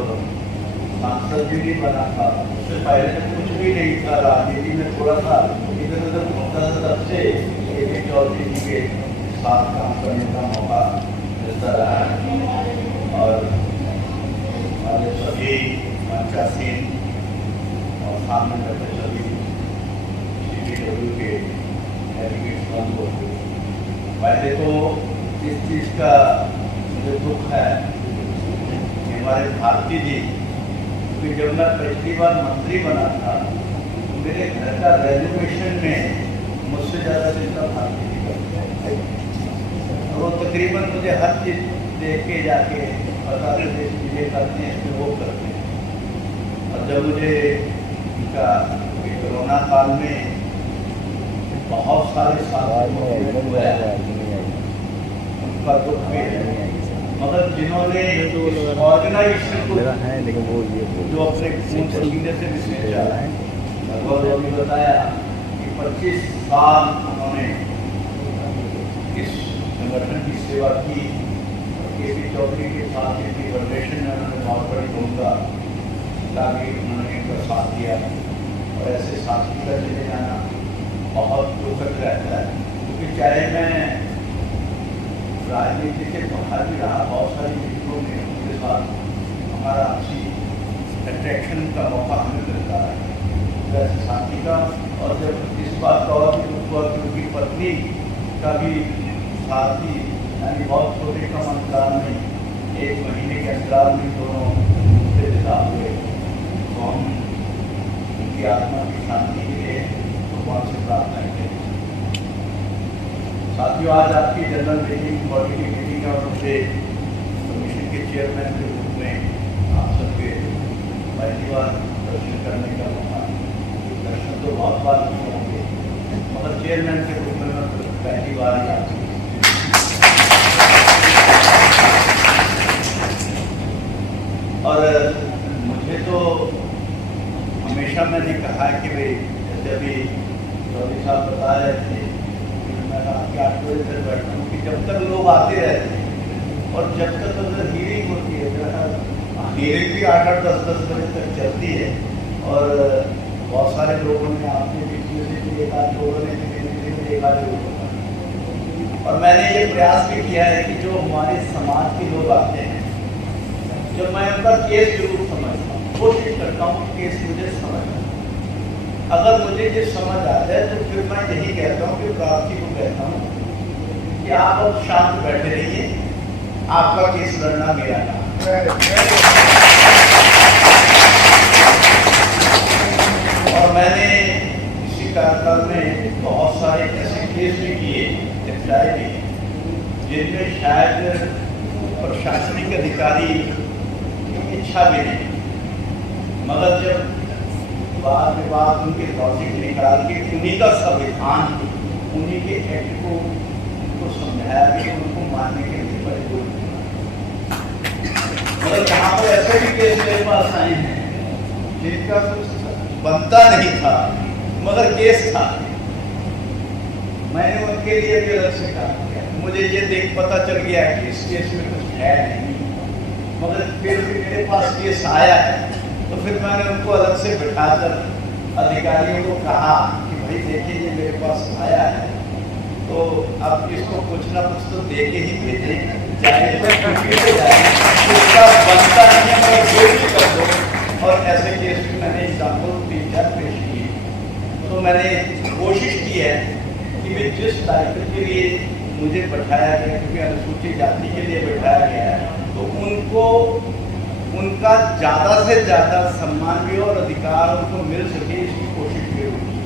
सांसद भी नहीं बना था, उससे पहले कुछ भी नहीं था, राजनीति में थोड़ा सा इधर उधर घूमता था, तब से AK चौधरी जी के साथ काम करने का मौका मिलता रहा है। और हमारे सभी पंचायत और सामने बैठे सभी CPW के डेलीगेट्स बंद हो गए। पहले तो इस चीज़ का मुझे दुख है कि हमारे भारती जी, क्योंकि जब मैं पिछली बार मंत्री बना था तो मेरे घर का रेजोल्यूशन में मुझसे ज़्यादा चिंता भारती जी करते हैं। वो तकरीबन मुझे हर चीज़ देख के जाके बताते थे ये करते हैं तो वो करते हैं। और जब मुझे उनका कोरोना काल में बहुत सारे साथियों हुआ उनका दुख भी है, मगर जिन्होंने ऑर्गेनाइजेशन को जो अपने पसीने से बिजनेस चला है, लगभग अभी बताया कि 25 साल उन्होंने इस संगठन की सेवा की। KP चौधरी के साथ इनकी फाउंडेशन में उन्होंने बहुत बड़ी भूमिका लागी, उन्होंने इनका साथ दिया। और ऐसे साथी का चले जाना बहुत दुखद रहता है, क्योंकि चाहे मैं राजनीति के बाहर भी रहा, बहुत सारी मीटिंगों में उनके साथ हमारा अच्छी अट्रैक्शन का मौका हमें मिलता है वैसे साथी का। और जब इस बात का और भी दुख हुआ कि उनकी पत्नी का भी साथ ही यानी बहुत छोटे कम अंतराल में 1 महीने के अंतराल में दोनों से विदा हुए, तो हम उनकी आत्मा की शांति के लिए भगवान से प्रार्थना करें। साथियों, आज आपकी जनरल मीटिंग बॉडी की मीटिंग है और मुझे कमीशन के चेयरमैन के रूप में आप सबके पहली बार दर्शन करने का मौका। दर्शन तो बहुत बार किए होंगे, मगर चेयरमैन के रूप में मैं पहली बार ही आपसे और मुझे तो हमेशा मैंने कहा है कि भाई जैसे अभी चौधरी साहब बता रहे थे, मैं आपके 8 बजे तक बैठता हूँ कि जब तक लोग आते रहते हैं और जब तक अगर हीरिंग होती है, हीरिंग भी 8-10 बजे तक चलती है और बहुत सारे लोगों ने आपने बीच से भी एक आध लोगों ने एक आध लोगों और मैंने ये प्रयास भी किया है कि जो हमारे समाज के लोग आते हैं, जब मैं उनका केस जरूर समझता हूँ, कोशिश करता हूँ कि केस मुझे समझ आए। अगर मुझे ये समझ आ जाए तो फिर मैं यही कहता हूँ कि प्रार्थी को कहता हूँ कि आप अब शांत बैठे रहिए, आपका केस लड़ना मेरा काम और मैंने इसी कार्यकाल में बहुत सारे ऐसे केस भी किए, निपटाए भी, जिनमें शायद प्रशासनिक अधिकारी की इच्छा भी नहीं, मगर जब बाद में बात उनके लॉजिक निकाल के उन्हीं का संविधान, उन्हीं के एक्ट को उनको समझाया कि उनको मानने के लिए मजबूर। मगर यहाँ पर ऐसे भी केस मेरे पास आए हैं जिनका कुछ बनता नहीं था मगर केस था, मैंने उनके लिए भी अलग से काम किया। मुझे ये देख पता चल गया कि इस केस में कुछ है नहीं, मगर फिर भी मेरे पास केस आया है, तो फिर मैंने उनको अलग से बिठाकर अधिकारियों को कहा कि भाई देखिए ये मेरे पास आया है, तो अब इसको कुछ ना कुछ तो दे के ही भेजें, चाहे उसका बनता नहीं है मगर जो भी कर दो। और ऐसे केस में मैंने एग्जाम्पल 3-4 पेश किए। तो मैंने कोशिश की है कि मैं जिस दायित्व के लिए मुझे बैठाया गया, क्योंकि अनुसूचित जाति के लिए बैठाया गया है, तो उनको उनका ज़्यादा से ज़्यादा सम्मान भी और अधिकार उनको मिल सके, इसकी कोशिश जरूर की।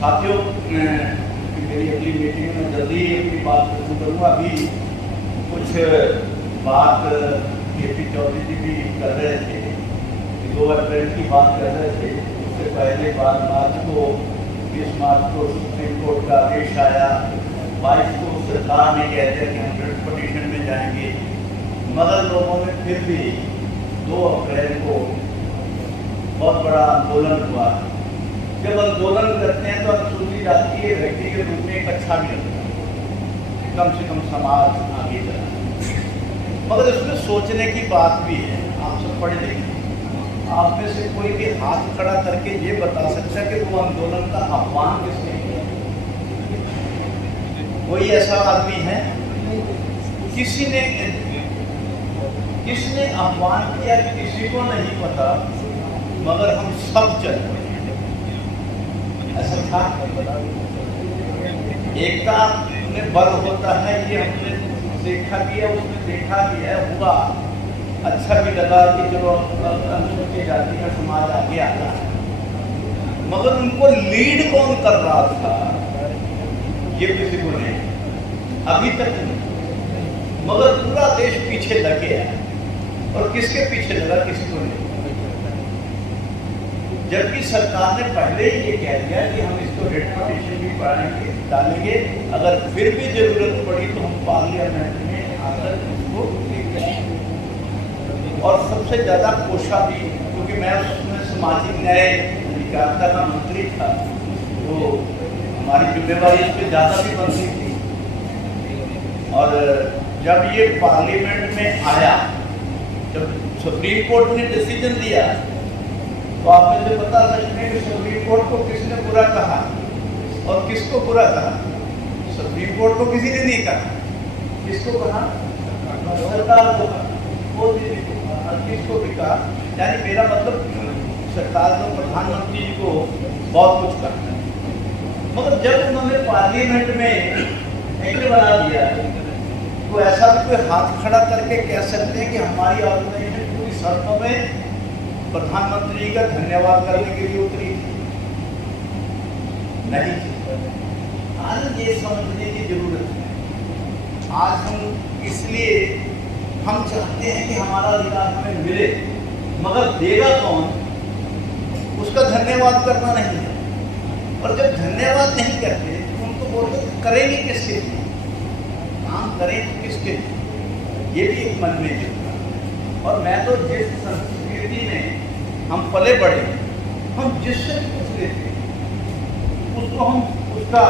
साथियों, मेरी अगली मीटिंग में जल्दी अपनी बात खत्म करूँगा। अभी कुछ बात KP चौधरी जी भी कर रहे थे, 2 अप्रैल की बात कर रहे थे। उससे पहले 12 मार्च को 20 मार्च को सुप्रीम कोर्ट का आदेश आया, 22 को सरकार ने कह दिया कि हम रिट पिटीशन में जाएंगे, मगर लोगों में फिर भी 2 अप्रैल को बहुत बड़ा आंदोलन हुआ। जब आंदोलन करते हैं तो अनुसूचित जाति के व्यक्ति के रूप में एक अच्छा भी लगता है, कम से कम समाज आगे चला, मगर इसमें सोचने की बात भी है। आप सब पढ़े लिखे, आप में से कोई भी हाथ खड़ा करके ये बता सकता है कि वो आंदोलन का आह्वान किसने किया? कोई ऐसा आदमी है? किसने आह्वान किया किसी को नहीं पता, मगर हम सब चल पड़े। ऐसा था, एकता में बल होता है, ये हमने देखा भी है, उसने देखा भी है, हुआ अच्छा भी लगा कि चलो अनुसूचित जाति का समाज आगे आ रहा है, मगर उनको लीड कौन कर रहा था ये किसी को नहीं, अभी तक नहीं, मगर पूरा देश पीछे लग गया। और किसके पीछे लगा? किसी को नहीं, जबकि सरकार ने पहले ही ये कह दिया कि हम इसको रिट पिटीशन भी पढ़ाएंगे, डालेंगे, अगर फिर भी जरूरत पड़ी तो हम पार्लियामेंट में आकर इसको लेकर आएंगे। और सबसे ज्यादा कोशा भी, क्योंकि मैं उसमें सामाजिक न्याय अधिकारिता का मंत्री था, तो हमारी जिम्मेवारी इस पर ज्यादा भी बनती थी। और जब ये पार्लियामेंट में आया, जब सुप्रीम कोर्ट ने डिसीजन दिया, तो आप मुझे बता सकते हैं कि सुप्रीम कोर्ट को किसने बुरा कहा और किसको बुरा कहा? सुप्रीम कोर्ट को किसी ने नहीं कहा, किसको कहा? सरकार को कहा, मोदी जी को कहा, किसको भी कहा। यानी मेरा मतलब सरकार को, प्रधानमंत्री को बहुत कुछ करता है, मगर जब उन्होंने पार्लियामेंट में नहीं बना दिया है, तो ऐसा भी कोई हाथ खड़ा करके कह सकते हैं कि हमारी ऑर्गेनाइजेशन पूरी शर्तों में प्रधानमंत्री का धन्यवाद करने के लिए उतरी थी? नहीं। आज ये समझने की जरूरत है। आज हम इसलिए हम चाहते हैं कि हमारा अधिकार हमें मिले, मगर देगा कौन, उसका धन्यवाद करना नहीं है। और जब धन्यवाद नहीं करते तो उनको बोलते करेंगे किसके लिए, काम करें तो किसके लिए, ये भी एक मन में चलता है। और मैं तो जिस संस्कृति में हम पले बढ़े, हम जिससे कुछ लेते उसको हम उसका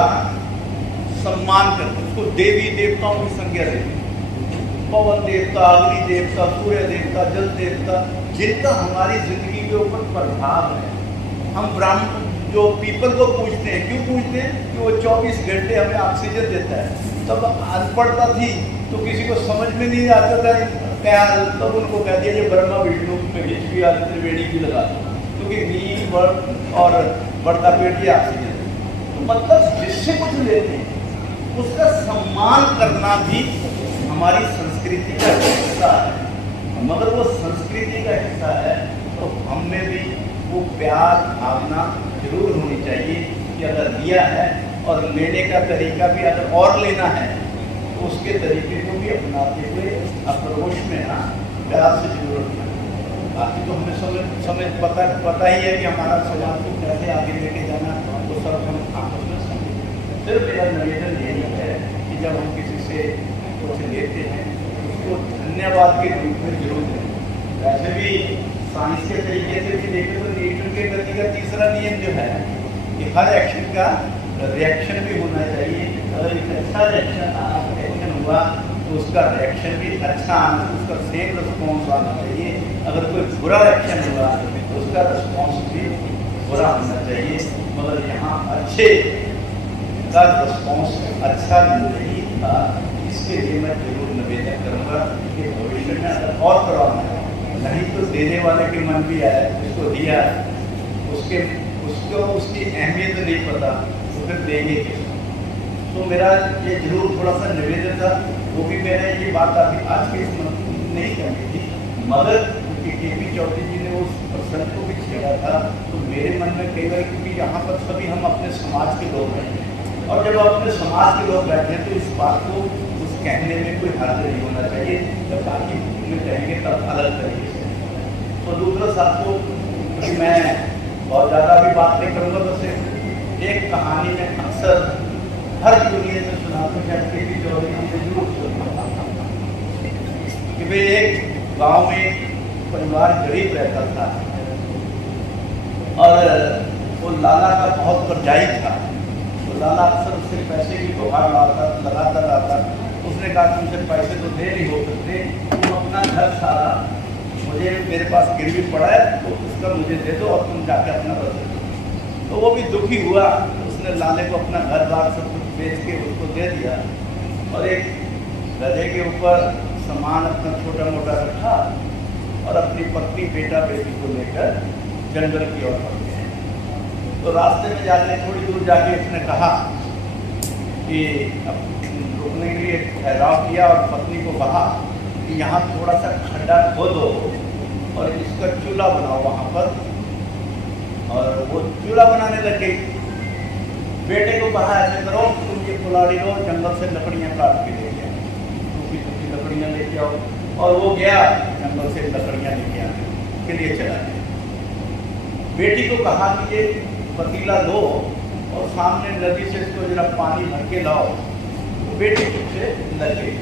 सम्मान करते, उसको देवी देवताओं की संज्ञा देते। पवन देवता, अग्नि देवता, सूर्य देवता, जल देवता, जिनका हमारी जिंदगी के ऊपर प्रभाव है। हम ब्राह्मण जो पीपल को पूजते हैं, क्यों पूजते हैं? कि वो 24 घंटे हमें ऑक्सीजन देता है। तब अनपढ़ता थी तो किसी को समझ में नहीं आता था प्यार, तब उनको कह दिया ये ब्रह्मा विष्णु में भी आदि त्रिवेणी की लगा दो, क्योंकि नील बड़ और बढ़ता पेट की ऑक्सीजन। तो मतलब जिससे कुछ लेते हैं उसका सम्मान करना भी हमारी संस्कृति का हिस्सा है। मगर वो संस्कृति का हिस्सा है तो हम में भी वो प्यार भावना जरूर होनी चाहिए कि अगर दिया है और लेने का तरीका भी अगर और लेना है तो उसके तरीके को भी अपनाते हुए अप्रोच में ना प्यार से जरूर रखना। बाकी तो हमें समय पता ही है कि हमारा समाज को कैसे आगे लेके जाना, तो सब हम आपस में समझें। सिर्फ मेरा निवेदन यही है कि जब हम किसी से कुछ लेते हैं उसको धन्यवाद के रूप में जरूर दें। वैसे भी साइंस के तरीके से भी देखें तो न्यूटन के गति का तीसरा नियम जो है कि हर एक्शन का रिएक्शन भी होना चाहिए। अगर एक अच्छा एक्शन हुआ तो उसका रिएक्शन भी अच्छा आना, उसका सेम रिस्पॉन्स आना चाहिए। अगर कोई बुरा एक्शन हुआ तो उसका रिस्पॉन्स भी बुरा होना चाहिए। मगर यहाँ अच्छे का रिस्पॉन्स अच्छा नहीं था, इसके लिए मैं जरूर निवेदन करूँगा कि भविष्य में अगर और करवाना है, नहीं तो देने वाले के मन भी आया, उसको दिया उसको उसकी अहमियत नहीं पता तो फिर देंगे किसको। तो मेरा ये जरूर थोड़ा सा निवेदन था, वो भी मैंने ये बात अभी आज के नहीं करनी थी, मगर क्योंकि KP चौधरी जी ने उस प्रसंग को भी छेड़ा था तो मेरे मन में कई बार, क्योंकि यहाँ पर सभी हम अपने समाज के लोग बैठे हैं और जब अपने समाज के लोग बैठे हैं तो इस बात को उस कहने में कोई हर्ज नहीं होना चाहिए। जब बाकी में कहेंगे तब अलग तरीके से। तो दूसरा साथ को मैं बहुत ज़्यादा भी बात नहीं करूँगा, तो सिर्फ एक कहानी में अक्सर हर यूनियन में सुनाते हैं KP चौधरी जी से जरूर सुनता कि भाई एक गांव में परिवार गरीब रहता था और वो लाला का बहुत कर्जाई था। तो लाला अक्सर उससे पैसे की गुहार लगाता रहता। उसने कहा तुमसे पैसे तो दे नहीं हो सकते, तुम अपना घर सारा मुझे मेरे पास गिरवी पड़ा है तो उसका मुझे दे दो और तुम जाके अपना बदल दो। तो वो भी दुखी हुआ, उसने लाले को अपना घर बार सब कुछ बेच के उसको दे दिया और एक गधे के ऊपर सामान अपना छोटा मोटा रखा और अपनी पत्नी बेटा बेटी को लेकर जंगल की ओर बढ़ गए। तो रास्ते में जाने थोड़ी दूर जाके उसने कहा कि रुकने के लिए ठहराव किया और पत्नी को कहा कि यहाँ थोड़ा सा खड्डा खोदो और इसका चूल्हा बनाओ वहाँ पर। और वो चूल्हा बनाने लग गई। बेटे को कहा ऐसे करो, तुम ये कुल्हाड़ी लो, जंगल से लकड़ियाँ काट के ले गया, सूखी लकड़ियाँ लेके आओ। और वो गया जंगल से लकड़ियाँ लेके आने के लिए चला गया। बेटी को कहा कि ये पतीला लो और सामने नदी से इसको जरा पानी भर के लाओ। तो बेटी पीछे लग गई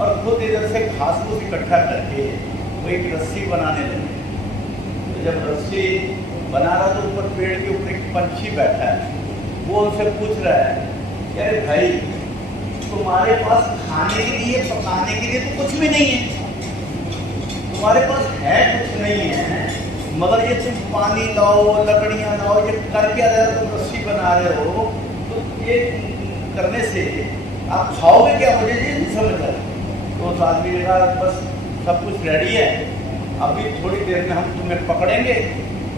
और खुद इधर से घास को इकट्ठा करके वो एक रस्सी बनाने लगे। तो जब रस्सी बना रहा तो ऊपर पेड़ के ऊपर एक पंछी बैठा है, वो उनसे पूछ रहा है कि अरे भाई तुम्हारे पास खाने के लिए पकाने के लिए तो कुछ भी नहीं है, तुम्हारे पास है कुछ नहीं है, मगर ये तुम पानी लाओ लकड़ियाँ लाओ ये करके अगर तुम रस्सी बना रहे हो तो ये करने से आप खाओगे क्या, मुझे ये नहीं समझ आ रहा। तो उस आदमी ने कहा बस सब कुछ रेडी है, अभी थोड़ी देर में हम तुम्हें पकड़ेंगे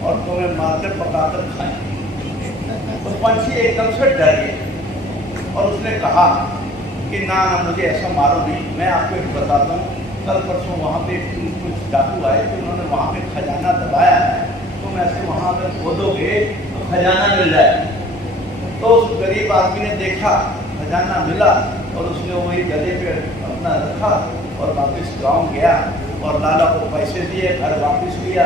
और तुम्हें मारकर पकाकर खाएंगे। तो पंछी एकदम से डर गया और उसने कहा कि ना ना मुझे ऐसा मारो नहीं। मैं आपको एक बताता हूँ, कल परसों वहाँ पे कुछ डाकू आए थे, उन्होंने वहाँ पे खजाना दबाया है, तुम ऐसे वहाँ पर खोदोगे तो खजाना मिल जाए। तो उस गरीब आदमी ने देखा, खजाना मिला और उसने वही गले पे अपना रखा और वापस गांव गया और लाला को पैसे दिए, घर वापस लिया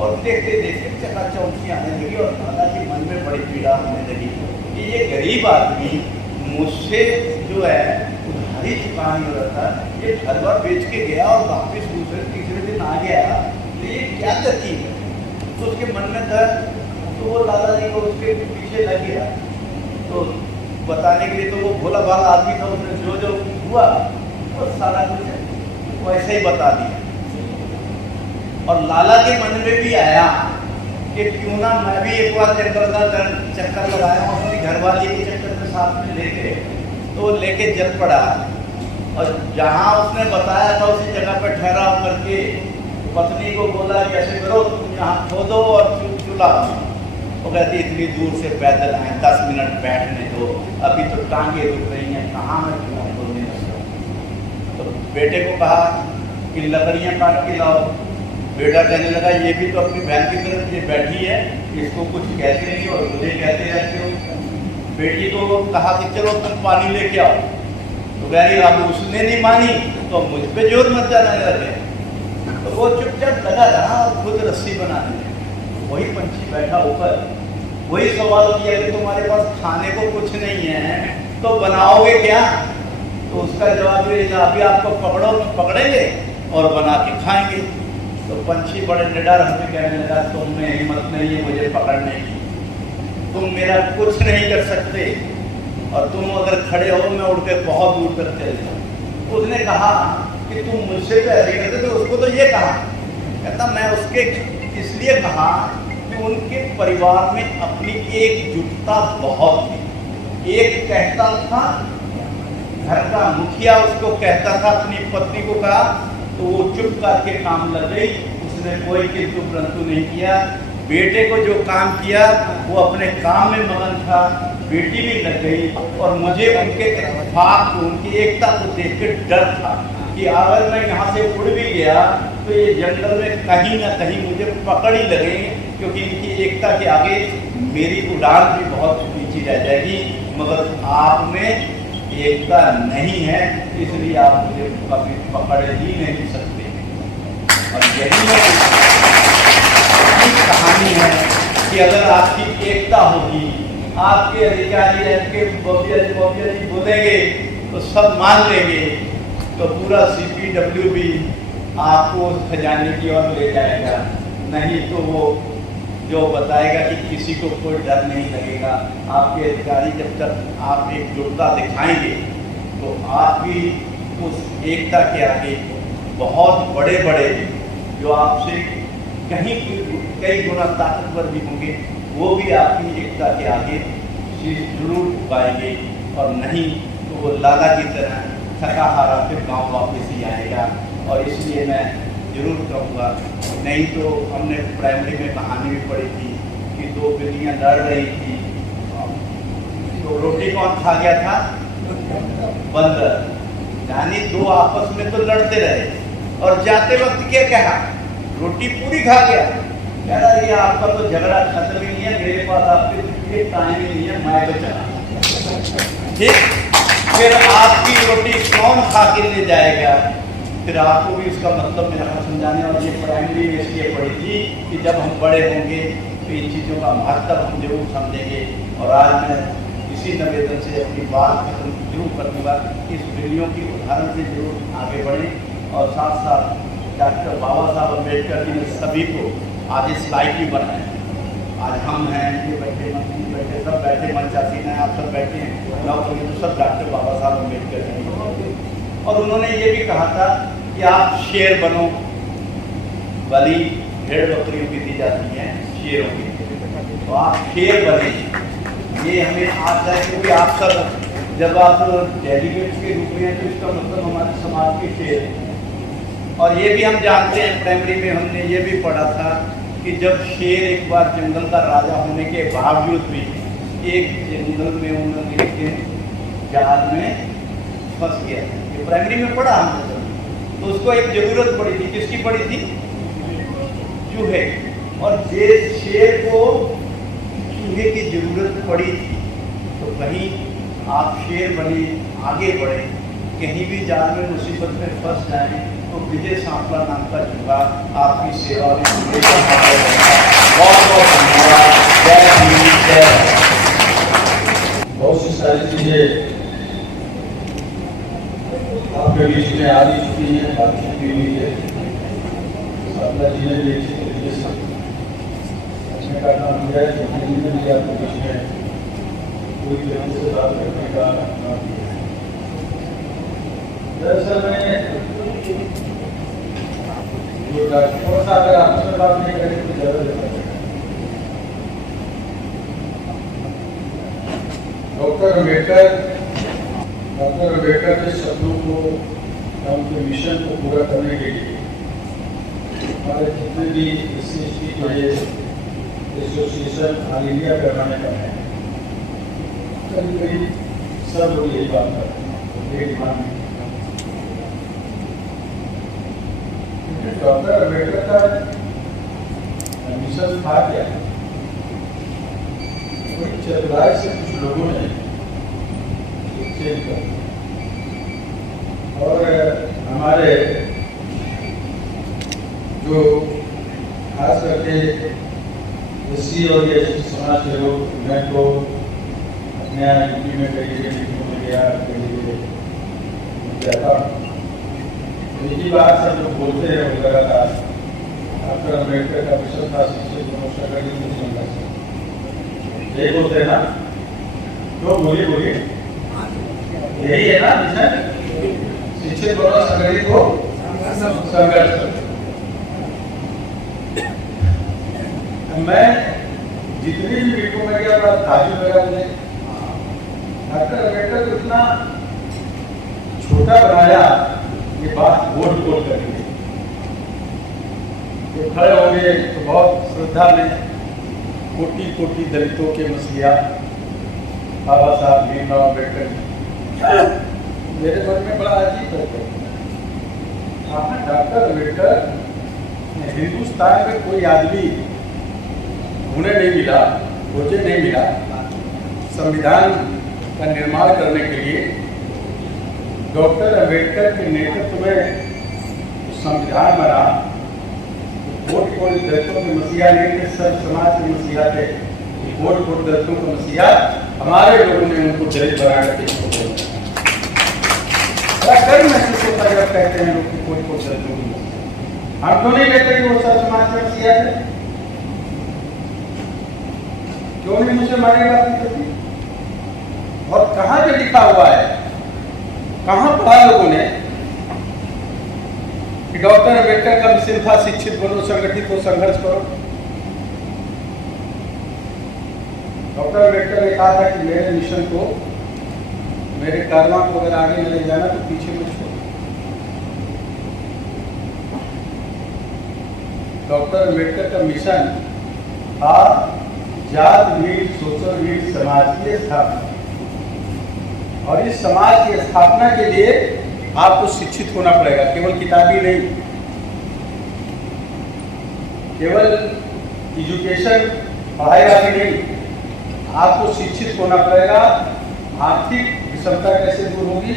और देखते देखते चकाचौंधी आने लगी और लाला के मन में बड़ी पीड़ा होने लगी कि ये गरीब आदमी मुझसे जो है उधारी चुकाने वाला था, ये घर बार बेच के गया और वापस दूसरे तीसरे दिन आ गया, तो ये क्या तरकीब है। तो उसके मन में था, तो वो लाला जी को उसके पीछे लग गया। तो बताने के लिए तो वो भोला भाला आदमी था, उसने जो जो हुआ वो सारा कुछ वैसे ही बता दिया। और लाला के मन में भी आया कि क्यों ना मैं भी एक बार चक्कर लगाया हूँ अपनी घरवाली के चक्कर में साथ में लेके, तो लेके चल पड़ा और जहाँ उसने बताया था उसी जगह पर ठहराव करके पत्नी को बोला कि ऐसे करो, तुम यहाँ खोदो और चूल्हा। वो कहती इतनी दूर से पैदल आए, 10 मिनट बैठने दो, अभी तो टांगे रुक रही हैं, कहाँ मैं चूल्हा खोदने लगा। तो बेटे को कहा कि लकड़ियाँ काट के लाओ। बेटा कहने लगा ये भी तो अपनी बहन की तरफ ये बैठी है, इसको कुछ कहते नहीं और मुझे कहते रहते हो। बेटी को कहा कि चलो तुम पानी लेके आओ, तो कह रही अब उसने नहीं मानी तो मुझ पे जोर मत जाने लगे। तो वो चुपचाप लगा रहा और खुद रस्सी बनाने लगे। वही पंछी बैठा ऊपर, वही सवाल किया कि तुम्हारे पास खाने को कुछ नहीं है तो बनाओगे क्या। तो उसका जवाब ये, अभी आपको पकड़ेंगे और बना के खाएंगे। तो पंछी बड़े निडर हमें कहने लगा, तुम में हिम्मत नहीं है मुझे पकड़ने की, तुम मेरा कुछ नहीं कर सकते और तुम अगर खड़े हो मैं उड़ के बहुत दूर तक चले जाऊँ। उसने कहा कि तुम मुझसे तो ऐसे करते थे, उसको तो ये कहा। कहता मैं उसके इसलिए कहा कि उनके परिवार में अपनी एकजुटता बहुत थी। एक कहता था, घर का मुखिया उसको कहता था, अपनी पत्नी को कहा तो वो चुप करके काम लग गई, उसने कोई किंतु परंतु नहीं किया। बेटे को जो काम किया वो अपने काम में मगन था, बेटी भी लग गई। और मुझे उनके इत्तेफाक को, उनकी एकता को देख के डर था कि अगर मैं यहाँ से उड़ भी गया तो ये जंगल में कहीं ना कहीं मुझे पकड़ ही लगेंगे, क्योंकि इनकी एकता के आगे मेरी उड़ान भी बहुत पीछे रह जाएगी। मगर आप में एकता नहीं है, इसलिए आप मुझे कभी पकड़ ही नहीं सकते। और यही कहानी है कि अगर आपकी एकता होगी, आपके अधिकारी आपके बबिया जी बोलेंगे तो सब मान लेंगे, तो पूरा CPW भी आपको उस खजाने की ओर ले जाएगा। नहीं तो वो जो बताएगा कि किसी को कोई डर नहीं लगेगा। आपके अधिकारी जब तक आप एकजुटता दिखाएंगे तो आप भी उस एकता के आगे बहुत बड़े बड़े जो आपसे कई गुना ताकतवर भी होंगे, वो भी आपकी एकता के आगे जरूर झुकाएंगे। और नहीं तो वो लाला की तरह थका हारा फिर गाँव वापस ही आएगा। और इसलिए मैं जरूर कहूँगा, नहीं तो हमने प्राइमरी में कहानी भी पढ़ी थी कि 2 बिल्लियाँ लड़ रही थी, तो रोटी कौन खा गया था? बंदर। यानी 2 आपस में तो लड़ते रहे और जाते वक्त क्या कहा? रोटी पूरी खा गया। कह रहा ये आपका तो झगड़ा खत्म ही नहीं है, मेरे पास आपके लिए टाइम ही नहीं है, मैं तो चला। ठीक, फिर आपकी रोटी कौन खा के ले जाएगा? फिर आपको भी इसका मतलब मेरा समझाने, और ये प्राइमरी में इसलिए पढ़ी थी कि जब हम बड़े होंगे तो इन चीज़ों का महत्व हम जरूर समझेंगे। और आज मैं इसी निवेदन से अपनी बात खत्म जरूर करूँगा, इस बिल्लियों की उदाहरण से जरूर आगे बढ़ें। और साथ साथ डॉक्टर बाबा साहब अम्बेडकर जी ने सभी को आज इस लाइफ भी बनाए। आज हम हैं, ये बैठे, मंत्री बैठे, सब बैठे, मंचासीन हैं, आप सब बैठे हैं, तो सब डॉक्टर बाबा साहब अम्बेडकर जी। और उन्होंने ये भी कहा था कि आप शेर बनो, बलि भेड़ बकरियों की दी जाती हैं, शेरों की, तो आप शेर बने। ये हमें आज है, क्योंकि आप सब जब आप डेलीगेट्स के रूप में हैं तो इसका मतलब हमारे समाज के शेर हैं। और ये भी हम जानते हैं, प्राइमरी में हमने ये भी पढ़ा था कि जब शेर एक बार जंगल का राजा होने के बावजूद भी एक जंगल में उन्होंने एक जाल में फर्स्ट किया था, ये प्राइमरी में पढ़ा हमने सब। तो उसको एक जरूरत पड़ी थी, किसकी पड़ी थी? चूहे। और जिस शेर को चूहे की जरूरत पड़ी थी, तो कहीं आप शेर बने, आगे बढ़े, कहीं भी जान में मुसीबत में फंस जाए, तो विजय सांपला नाम का चूहा आपकी सेवा में हमेशा हाजिर रहेगा। बहुत बहुत धन्यवाद। जय हिंद, जय भारत। बहुत सी सारी चीजें आपके बीच में आ भी चुकी है, बातचीत भी हुई है। सांपला जी ने भी अच्छी तरीके से अच्छे का काम किया है, जिन्होंने भी आपके बीच में पूरी तरीके से बात करने का काम किया है। दरअसल मैं थोड़ा सा अगर आपसे बात नहीं करें तो ज़्यादा बेहतर है। डॉक्टर अम्बेडकर के सपनों को, उनके मिशन को पूरा करने के लिए हमारे जितने भी SC/ST के एसोसिएशन ऑल इंडिया पैमाने पर है, करीब करीब सब लोग यही बात करते हैं, एक मान। डॉक्टर अम्बेडकर का मिशन था क्या? बड़ी चतुराई से कुछ लोगों ने चेंज कर, और हमारे जो खास करके SC और ST समाज के लोग, मैं तो अपने यहाँ यूपी में कई जगह मीटिंग में गया, कई जगह जाता हूँ। एक ही बात सब लोग बोलते हैं वो लगातार, डॉक्टर अम्बेडकर का मिशन था शिक्षित बनो संगठित हो संघर्ष। यही बोलते हैं ना? तो बोलिए यही है ना मिशन? शिक्षित बनो संगठित हो संघर्ष। मैं जितनी भी मीटिंगों में गया बड़ा ताजुब लगा मुझे। डॉक्टर अम्बेडकर को इतना छोटा बनाया, ये बात वोट करेंगे तो खड़े होंगे तो बहुत श्रद्धा में कोटि कोटि दलितों के मसीहा बाबा साहब भीमराव अम्बेडकर जी। मेरे मन में बड़ा अजीब है, डॉक्टर अम्बेडकर हिंदुस्तान में कोई आदमी उन्हें नहीं मिला, खोजे नहीं मिला संविधान का निर्माण करने के लिए। डॉक्टर अम्बेडकर के नेतृत्व में संविधान बना। कोटि दलितों के मसीहा नहीं थे, सब समाज के मसीहा थे। कोटि दलितों का मसीहा हमारे लोगों ने उनको दलित बना करके गर्व महसूस होता है जब कहते हैं लोग कोटि दलितों की। हम तो नहीं कहते कि वो सब समाज के मसीहा थे। क्यों नहीं मुझे हमारी बात नहीं करती? और कहाँ पे लिखा हुआ है, कहाँ पढ़ा लोगों ने कि डॉक्टर अम्बेडकर का मिशन था शिक्षित बनो संगठित हो संघर्ष करो? डॉक्टर अम्बेडकर ने कहा था कि मेरे मिशन को, मेरे कारवां को अगर आगे न ले जाना तो पीछे मत छोड़ो। डॉक्टर अम्बेडकर का मिशन था जात वीर शोषण वीर समाज की स्थापना, और इस समाज की स्थापना के लिए आपको शिक्षित होना पड़ेगा। केवल किताबी नहीं, केवल एजुकेशन पढ़ाई वाली नहीं, आपको शिक्षित होना पड़ेगा। आर्थिक विषमता कैसे दूर होगी,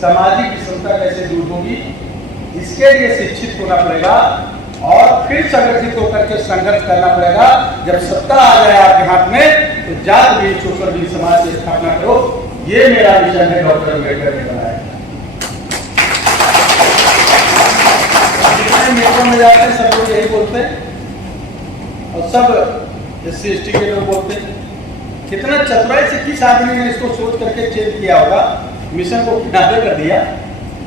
सामाजिक विषमता कैसे दूर होगी, इसके लिए शिक्षित होना पड़ेगा। और फिर संगठित होकर के संघर्ष करना पड़ेगा। जब सत्ता आ जाए आपके हाथ में तो जात वीर शोषण वीर समाज की स्थापना करो। ये मेरा मिशन है, डॉक्टर अम्बेडकर ने बनाया। जितने मीटिंगों में जाते हैं सब लोग यही बोलते हैं, और सब SC/ST के लोग बोलते हैं। कितना चतुराई से किस आदमी ने इसको सोच करके चेंज किया होगा, मिशन को किनारे कर दिया,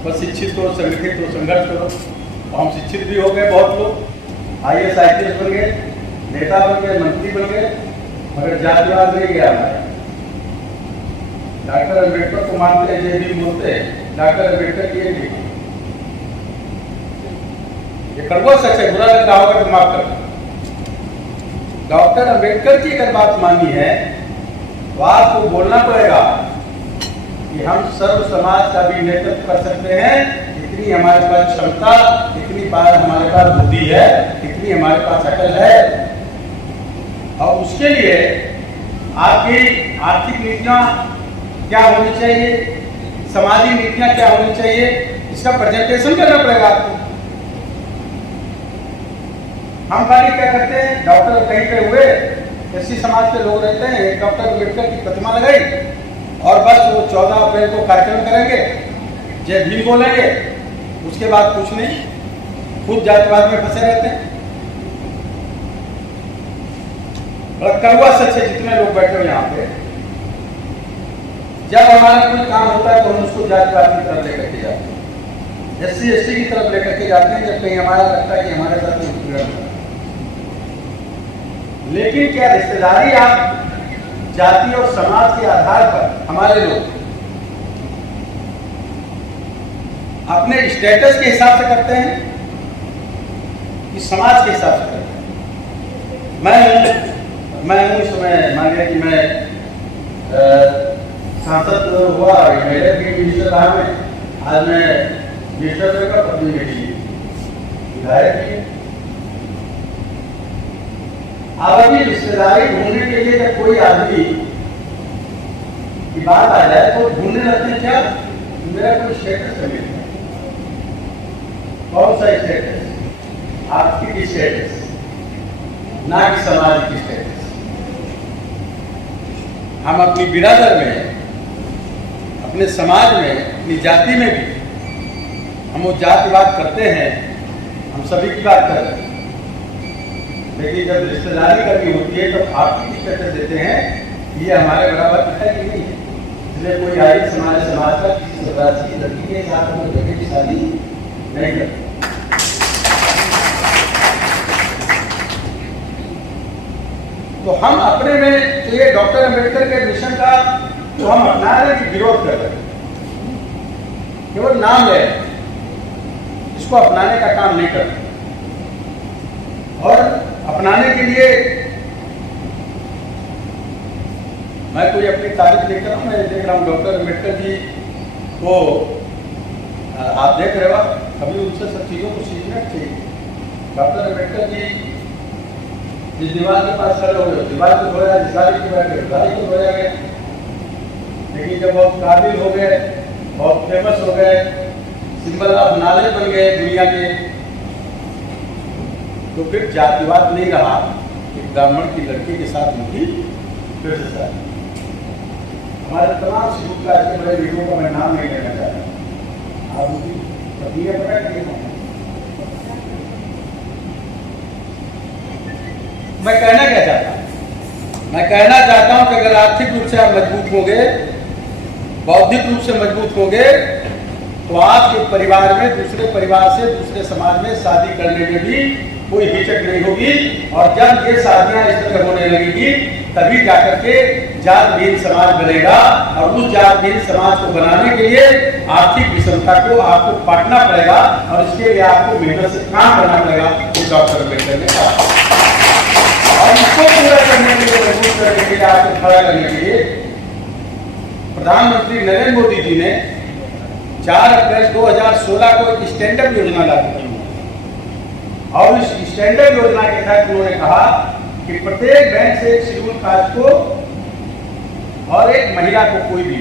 बस शिक्षित हो संगठित हो संघर्ष करो। हम शिक्षित भी हो गए, बहुत लोग IAS IPS बन गए, नेता बन गए, मंत्री बन गए, मगर जातिवाद नहीं गया हमारे। डॉक्टर अम्बेडकर को मानते हैं, जय भीम बोलते हैं, डॉक्टर अम्बेडकर की एक ये कड़वा सच है, बुरा लग रहा होगा तो माफ कर। डॉक्टर अम्बेडकर की अगर बात मानी है तो आपको बोलना पड़ेगा कि हम सर्व समाज का भी नेतृत्व कर सकते हैं, इतनी हमारे पास क्षमता, इतनी बार हमारे पास बुद्धि है, इतनी हमारे पास अकल है। और उसके लिए आपकी आर्थिक नीतियां क्या होनी चाहिए, समाजी नीतियां क्या होनी चाहिए, इसका प्रेजेंटेशन करना पड़ेगा आपको। हम खाली क्या करते हैं, डॉक्टर कहीं पे हुए, एससी समाज के लोग रहते हैं, एक डॉक्टर अम्बेडकर की प्रतिमा लगाई और बस वो 14 अप्रैल को कार्यक्रम करेंगे, जय भीम बोलेंगे, उसके बाद कुछ नहीं, खुद जातिवाद में फंसे रहते हैं। बड़ा कड़वा सच है, जितने लोग बैठे हो यहाँ पे, जब हमारा कोई काम होता है तो हम उसको जातिवाद की तरफ लेकर के जाते हैं, एससी एसटी की तरफ लेकर के जाते हैं, जब कहीं हमारा लगता है कि हमारे साथ कोई उत्पीड़न है। लेकिन क्या रिश्तेदारी आप जाति और समाज के आधार पर हमारे लोग अपने स्टेटस के हिसाब से करते हैं कि समाज के हिसाब से करते हैं? मैं हूं इस समय, मान लिया कि मैं सांसद हुआ, मेरे भी मिनिस्टर रहा मैं, आज मैं मिनिस्टर का पत्नी मेरी विधायक भी। अब अभी रिश्तेदारी ढूंढने के लिए जब कोई आदमी की बात आ जाए तो ढूंढने लगते हैं क्या, मेरा कोई स्टेटस है, कौन सा स्टेटस, आर्थिक स्टेटस, ना कि सामाजिक स्टेटस। हम अपनी बिरादर में, अपने समाज में, अपनी जाति में भी हम वो जातिवाद करते हैं, हम सभी की बात कर रहे हैं। लेकिन जब रिश्तेदारी करनी होती है तो आर्थिक स्टेटस देते हैं, ये हमारे बराबर है कि नहीं है। इसलिए कोई आई समाज का किसी सदस्य की लड़की के साथ में बेटे की शादी नहीं करते। तो हम अपने में, तो ये डॉक्टर अम्बेडकर के मिशन का तो हम अपना रहे कि विरोध कर रहे हैं, केवल नाम ले, इसको अपनाने का काम नहीं करते। और अपनाने के लिए मैं कोई अपनी तारीफ नहीं कर रहा हूं, मैं देख रहा हूं डॉक्टर अम्बेडकर जी को आप देख रहे हो, कभी उनसे सब चीजों को सीखना चाहिए। डॉक्टर अम्बेडकर जी जिस दीवार के पास खड़े हो गए, दीवार को धोया, जिस गाड़ी को बैठे गाड़ी को धोया गया। लेकिन जब बहुत काबिल हो गए, बहुत फेमस हो गए, सिंबल ऑफ नॉलेज बन गए दुनिया के, तो फिर जातिवाद नहीं रहा कि ब्राह्मण की लड़की के साथ उनकी फिर से शादी। हमारे तमाम शिशु का ऐसे बड़े वीडियो का मैं नाम नहीं लेना चाहता, आप उनकी पत्नियां पता नहीं। मैं कहना क्या चाहता हूं, मैं कहना चाहता हूं कि अगर आर्थिक रूप से आप मजबूत होंगे, बौद्धिक रूप से मजबूत होंगे, तो आपके परिवार में दूसरे परिवार से, दूसरे समाज में शादी करने में भी कोई हिचक नहीं होगी। और जब ये शादियां इस तरह होने लगेगी, तभी जाकर के जातहीन समाज बनेगा। और उस जातहीन समाज को बनाने के लिए आर्थिक विषमता को आपको पाटना पड़ेगा, और इसके लिए आपको मेहनत से काम करना पड़ेगा, जो डॉक्टर अम्बेडकर ने कहा। और इसको पूरा करने के लिए, मजबूत करने के लिए, आपको खड़ा करने के लिए प्रधानमंत्री नरेंद्र मोदी जी ने 4 अप्रैल 2016 को एक स्टैंडअप योजना लागू की। और इस स्टैंडअप योजना के तहत उन्होंने कहा कि प्रत्येक बैंक से एक शेड्यूल कास्ट को और एक महिला को कोई भी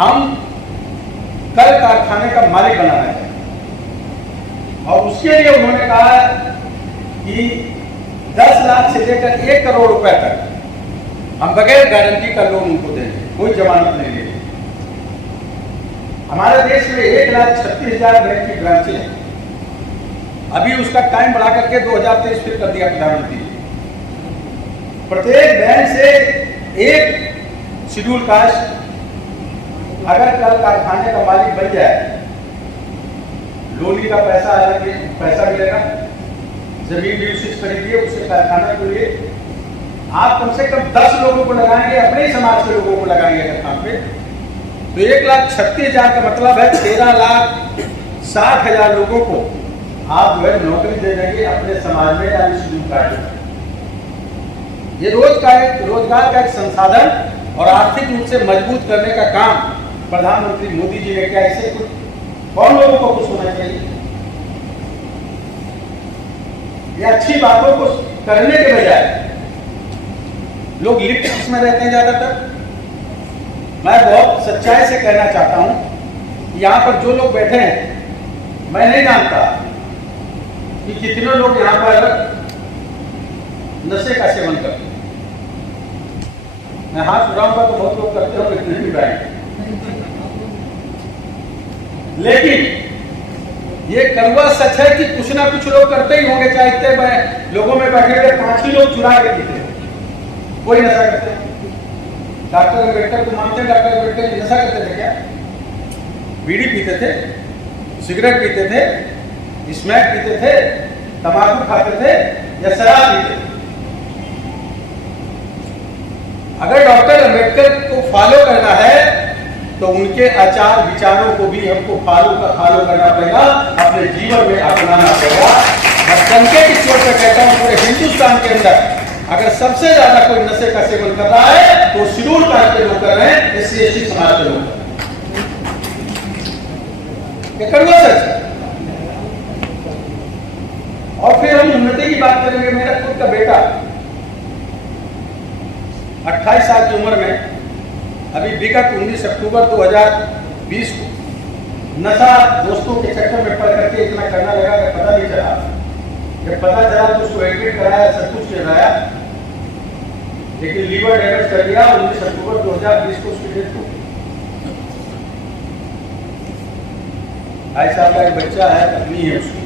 हम कल कारखाने का मालिक बनाना चाहिए। और उसके लिए उन्होंने कहा कि 10 लाख से लेकर 1 करोड़ रुपए तक हम बगैर गारंटी का लोन उनको देंगे, कोई जमानत नहीं देंगे। हमारे देश में 1,36,000 बैंक की ब्रांचें हैं। अभी उसका टाइम बढ़ा करके 2023 फिर कर दिया प्रधानमंत्री। प्रत्येक बैंक से एक शेड्यूल कास्ट अगर कल कारखाने का मालिक बन जाए, लोन का पैसा मिलेगा, जमीन भी उसी खरीदिए, उससे कारखाना खोलिए। आप कम से कम 10 लोगों को लगाएंगे, अपने ही समाज के लोगों को लगाएंगे अगर काम पे, तो 1,36,000 का मतलब है 13,60,000 लोगों को आप जो है नौकरी दे देंगे अपने समाज में या शेड्यूल कास्ट में। ये रोजगार का एक संसाधन और आर्थिक रूप से मजबूत करने का काम प्रधानमंत्री मोदी जी ने किया। इससे कुछ कौन लोगों को खुश होना चाहिए? ये अच्छी बातों को करने के बजाय लोग लिप्त इसमें रहते हैं ज्यादातर। मैं बहुत सच्चाई से कहना चाहता हूं, यहाँ पर जो लोग बैठे हैं, मैं नहीं जानता कि कितने लोग यहाँ पर नशे का सेवन करते हैं। मैं हाथ उठाऊंगा तो बहुत लोग करते हो, इतने नहीं उठाएंगे। लेकिन ये कड़वा सच है कि कुछ ना कुछ लोग करते ही होंगे, चाहे इतने लोगों में बैठे हुए 5 ही लोग चुरा के पीते, कोई नशा करते हैं। डॉक्टर अम्बेडकर को मानते हैं? डॉक्टर अम्बेडकर नशा करते थे क्या? बीड़ी पीते थे, सिगरेट पीते थे, स्मैक पीते थे, तंबाकू खाते थे या शराब पीते थे? अगर डॉक्टर अम्बेडकर को फॉलो करना है तो उनके आचार विचारों को भी हमको फॉलो करना पड़ेगा, अपने जीवन में अपनाना पड़ेगा। मैं डंके की चोट पर कहता हूं, पूरे हिंदुस्तान के अंदर अगर सबसे ज्यादा कोई नशे का सेवन कर रहा है तो शेड्यूल कास्ट के लोग कर रहे हैं, SC/ST समाज के लोग। ये कड़वा सच है। और फिर हम उन्नति की बात करेंगे। मेरा खुद का बेटा 28 साल की उम्र में अभी विगत 19 अक्टूबर 2020 को नशा दोस्तों के चक्कर में पड़ करके इतना करना लगा कि पता नहीं चला। जब पता चला तो उसको एडमिट कराया, सब कुछ कराया, लेकिन लीवर डैमेज कर दिया। 19 अक्टूबर 2020 को उसकी डेथ हो गई। 2.5 साल का एक बच्चा है, पत्नी है उसकी।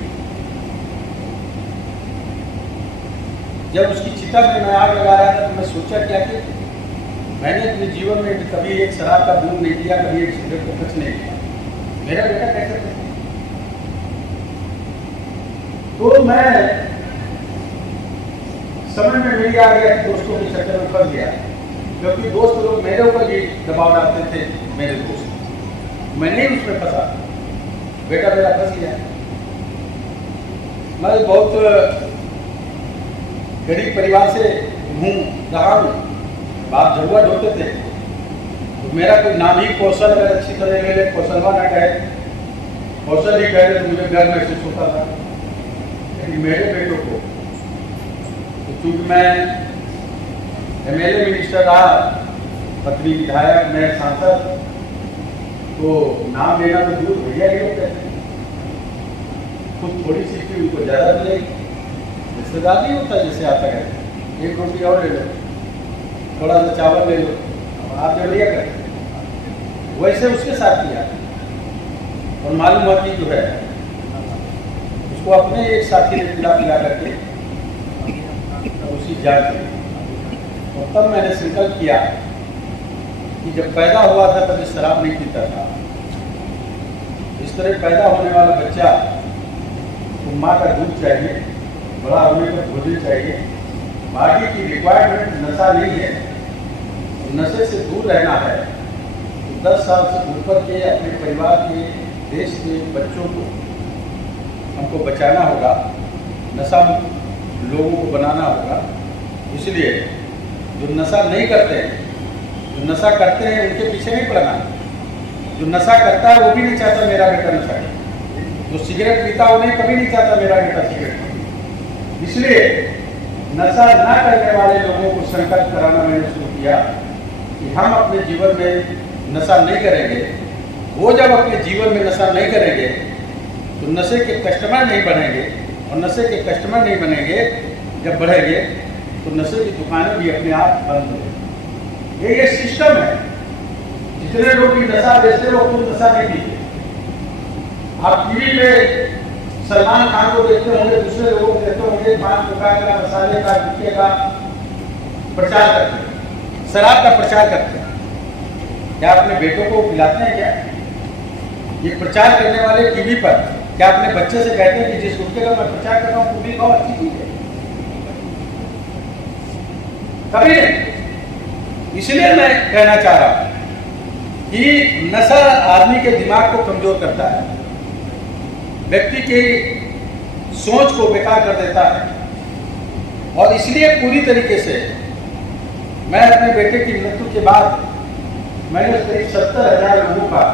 जब उसकी चिता में मैं आग लगा रहा था तो मैं सोचा क्या कि मैंने अपने जीवन में कभी एक शराब का बूंद नहीं किया, कभी एक सिगरेट को टच नहीं किया। मेरा बेटा कैसे कर? तो मैं समझ में नहीं आ गया कि दोस्तों के चक्कर में फंस गया, क्योंकि दोस्त लोग मेरे ऊपर भी दबाव डालते थे। मेरे दोस्त, मैं नहीं उसमें फंसा, बेटा मेरा फंस गया। मैं बहुत गरीब परिवार से रहा हूँ। बाप जरूर ढोते थे तो मेरा कोई नाम ही कौशल अगर अच्छी तरह ले ले, कौशलवा ना कहे, कौशल ही कहे तो मुझे गर्व महसूस होता था। लेकिन मेरे बेटों को तो चूंकि मैं MLA मिनिस्टर रहा, पत्नी विधायक, मैं सांसद, तो नाम लेना तो दूर भैया ही लोग कहते हैं। खुद थोड़ी सी थी उनको ज्यादा मिलेगी, रिश्तेदार नहीं होता जैसे आता है, एक रोटी और ले लो, थोड़ा सा चावल ले लो, आप जब लिया करते वैसे उसके साथ किया। और मालूम हुआ कि जो है उसको अपने एक साथी ने पिला करके उसी जान ली। और तब मैंने संकल्प किया कि जब पैदा हुआ था तब शराब नहीं पीता था। इस तरह पैदा होने वाला बच्चा तो माँ का दूध चाहिए, बड़ा होने का भोजन चाहिए, बाकी की रिक्वायरमेंट नशा नहीं है। नशे से दूर रहना है तो 10 साल से ऊपर के अपने परिवार के, देश के बच्चों को हमको बचाना होगा, नशा लोगों को बनाना होगा। इसलिए जो नशा नहीं करते हैं, जो नशा करते हैं उनके पीछे नहीं पड़ना। जो नशा करता है वो भी नहीं चाहता मेरा बेटा नशा करे। जो सिगरेट पीता वो नहीं कभी नहीं चाहता मेरा बेटा सिगरेट पीए। इसलिए नशा न करने वाले लोगों को संकल्प कराना मैंने शुरू किया कि हम अपने जीवन में नशा नहीं करेंगे। वो जब अपने जीवन में नशा नहीं करेंगे तो नशे के कस्टमर नहीं बनेंगे, और नशे के कस्टमर नहीं बनेंगे, जब बढ़ेंगे तो नशे की दुकानें भी अपने आप बंद हो जाएंगी। ये सिस्टम है। जितने लोग भी नशा बेचते लोग तो नशा नहीं पीते। आप टीवी पे सलमान खान को देखते होंगे, दूसरे लोगों को देखते होंगे, 5 प्रकार का मसाले का, गुटखे का प्रचार करते हैं, शराब का प्रचार करते हैं। क्या अपने बेटों को पिलाते हैं क्या? ये प्रचार करने वाले टीवी पर क्या अपने बच्चे से कहते हैं कि जिस गुटखे का मैं प्रचार कर रहा हूँ पूरी खाओ, अच्छी चीज है? कभी नहीं। इसलिए मैं कहना चाह रहा हूं कि नशा आदमी के दिमाग को कमजोर करता है, व्यक्ति की सोच को बेकार कर देता है। और इसलिए पूरी तरीके से मैं अपने बेटे की मृत्यु के बाद मैंने करीब 70,000 लोगों का,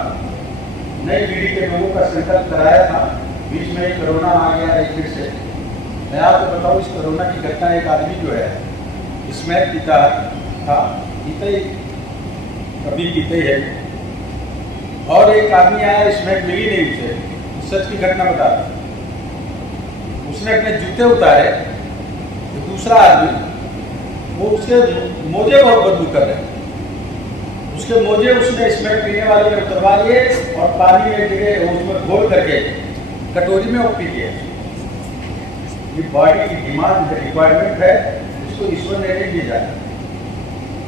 नई पीढ़ी के लोगों का संकल्प कराया था। बीच में कोरोना आ गया एक फिर से। मैं आपको बताऊँ, इस कोरोना की घटना, एक आदमी जो है स्मैक पीता था, पीते ही कभी पीते ही है, और एक आदमी आया, स्मैक मिली नहीं उसे, सच की घटना बता रहा। उसने अपने जूते उतारे तो दूसरा आदमी, वो उसके मोजे बहुत बदबू कर रहे, उसके मोजे उसने स्मैक पीने वाले में उतरवा लिए और पानी में गिरे, उसमें घोल करके कटोरी में वो पी लिया। ये बॉडी की डिमांड रिक्वायरमेंट है, इसको ईश्वर ने नहीं भेजा।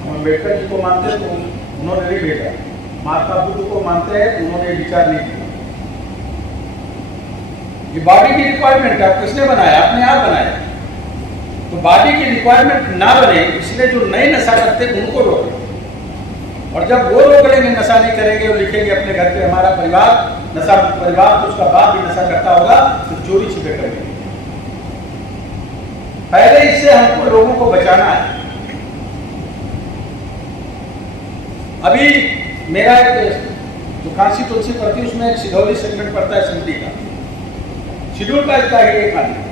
हम अम्बेडकर जी को मानते हैं तो उन्होंने नहीं भेजा, महात्मा बुद्ध को मानते हैं, उन्होंने विचार नहीं किया। ये बॉडी की रिक्वायरमेंट है, किसने बनाया? अपने आप बनाया। तो बॉडी की रिक्वायरमेंट ना बने, इसलिए जो नए नशा करते उनको रोके, और जब वो रोक लेंगे, नशा नहीं करेंगे और लिखेंगे अपने घर पे हमारा परिवार नशा, परिवार तो उसका बाप भी नशा करता होगा, तो चोरी छिपे करेंगे। पहले इससे हमको लोगों को बचाना है। अभी मेरा एक जो काशी तुलसी पड़ती है, उसमें एक सिधौली सेगमेंट पड़ता है असेंबली का, शेड्यूल कास्ट का ही एक आदमी